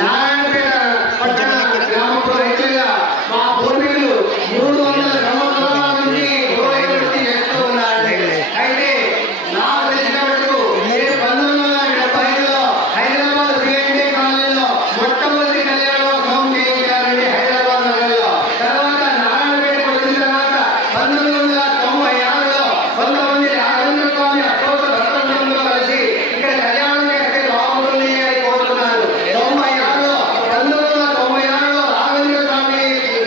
నారాయణపేట పట్టణ గ్రామంలో రైతులుగా మా పూర్వీకులు 300 సంవత్సరాల నుంచి పురోహితులు చేస్తూ ఉన్నారండి. అయితే నాకు తెలిసిన వరకు 1975లో హైదరాబాద్ బిఎండి కాలనీలో మొట్టమొదటి కళ్యాణోత్సవం చేయించారండి హైదరాబాద్ నగరంలో. తర్వాత నారాయణపేటకు వచ్చిన తర్వాత 1996లో కొంతమంది రాఘవేంద్ర స్వామి అశోక దర్శనంలో కలిసి ఇక్కడ కళ్యాణం చేస్తే బాగుంటుంది అని కోరుతున్నారు. 1996లో రాఘవేంద్ర స్వామి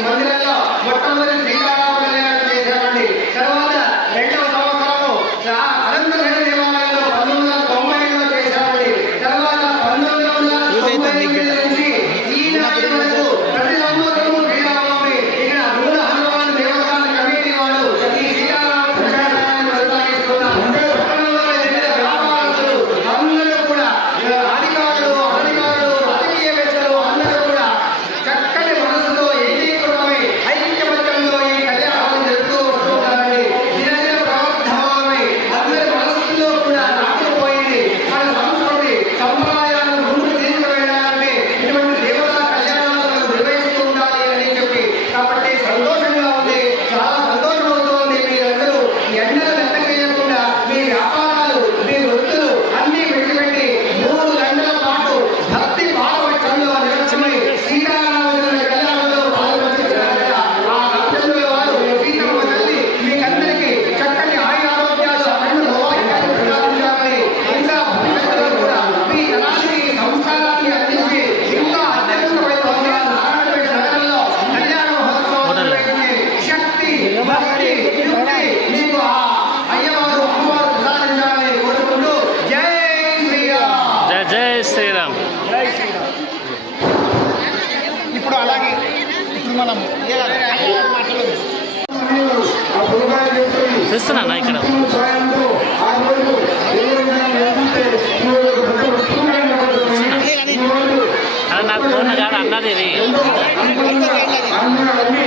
మందిరంలో మొట్టమొదటి శ్రీరామ కళ్యాణం చేశామండి. తర్వాత రెండవ సంవత్సరము అనంతగిరి దేవాలయంలో 1990లో చేశామండి. తర్వాత 1999 నుంచి ఈనాటి వరకు ప్రతి సంవత్సరము శ్రీరామనవమి ఇక్కడ మూల హనుమాన్ దేవస్థాన కమిటీ వారు ఈ శ్రీరామ ప్రచారాన్ని కొనసాగిస్తున్నారు. పట్టణంలో వివిధ వ్యాపారస్తులు అందరూ కూడా అధికారులు రాజకీయవేత్తలు అందరూ కూడా చక్కటి మనసుతో ఏకీకృతమై ఐక్యమత్యంలో ఈ కళ్యాణాన్ని జరుపుతూ వస్తున్నారండి. దినదిన ప్రవర్ధమానమై అందరి మనస్సులో కూడా నాటుకుపోయింది. మన సంస్కృతి సంప్రదాయాలను ముందుకు తీసుకువెళ్ళాలంటే ఇటువంటి దేవతా కళ్యాణాలను నిర్వహిస్తూ ఉండాలి అని చెప్పి కాబట్టి సంతోషంగా ఉంది. చాలా సంతోషమవుతోంది. మీరందరూ ఎండలు లెక్కచేయకుండా మీ వ్యాపారాలు మీ వృత్తులు అన్నీ విడిచిపెట్టి 3 గంటల పాటు భక్తి భావపక్షంలో నిరసమై సీతారామచంద్ర కళ్యాణంలో పాల్పంచుకున్నారట. ఆ రామచంద్రుల వారు సీతమ్మ తల్లి మీకందరికీ చక్కటి ఆయురారోగ్యాలు అఖండ భౌభాగ్యాలు ప్రసాదించాలని ఇంకా భవిష్యత్తులో కూడా మీ తరానికి సంస్కారాన్ని అందించి ఇంకా అత్యద్భుతమైన నారాయణపేట నగరంలో కళ్యాణ మహోత్సవం నిర్వహించే శక్తి భక్తి యుక్తి మీకు ఆ అయ్యవారు అమ్మవారు ప్రసాదించాలని కోరుకుంటూ జై శ్రీరామ్. జై శ్రీరామ్. ఇప్పుడు అలాగే ఇప్పుడు మనం మాట్లాడదు ఆ పురుగాలు చెప్తుంది చూస్తున్నా ఇక్కడ స్వయంతో ఆ రోజు అది నాకు ఫోన్ కాదు అన్నది ఇది అన్నీ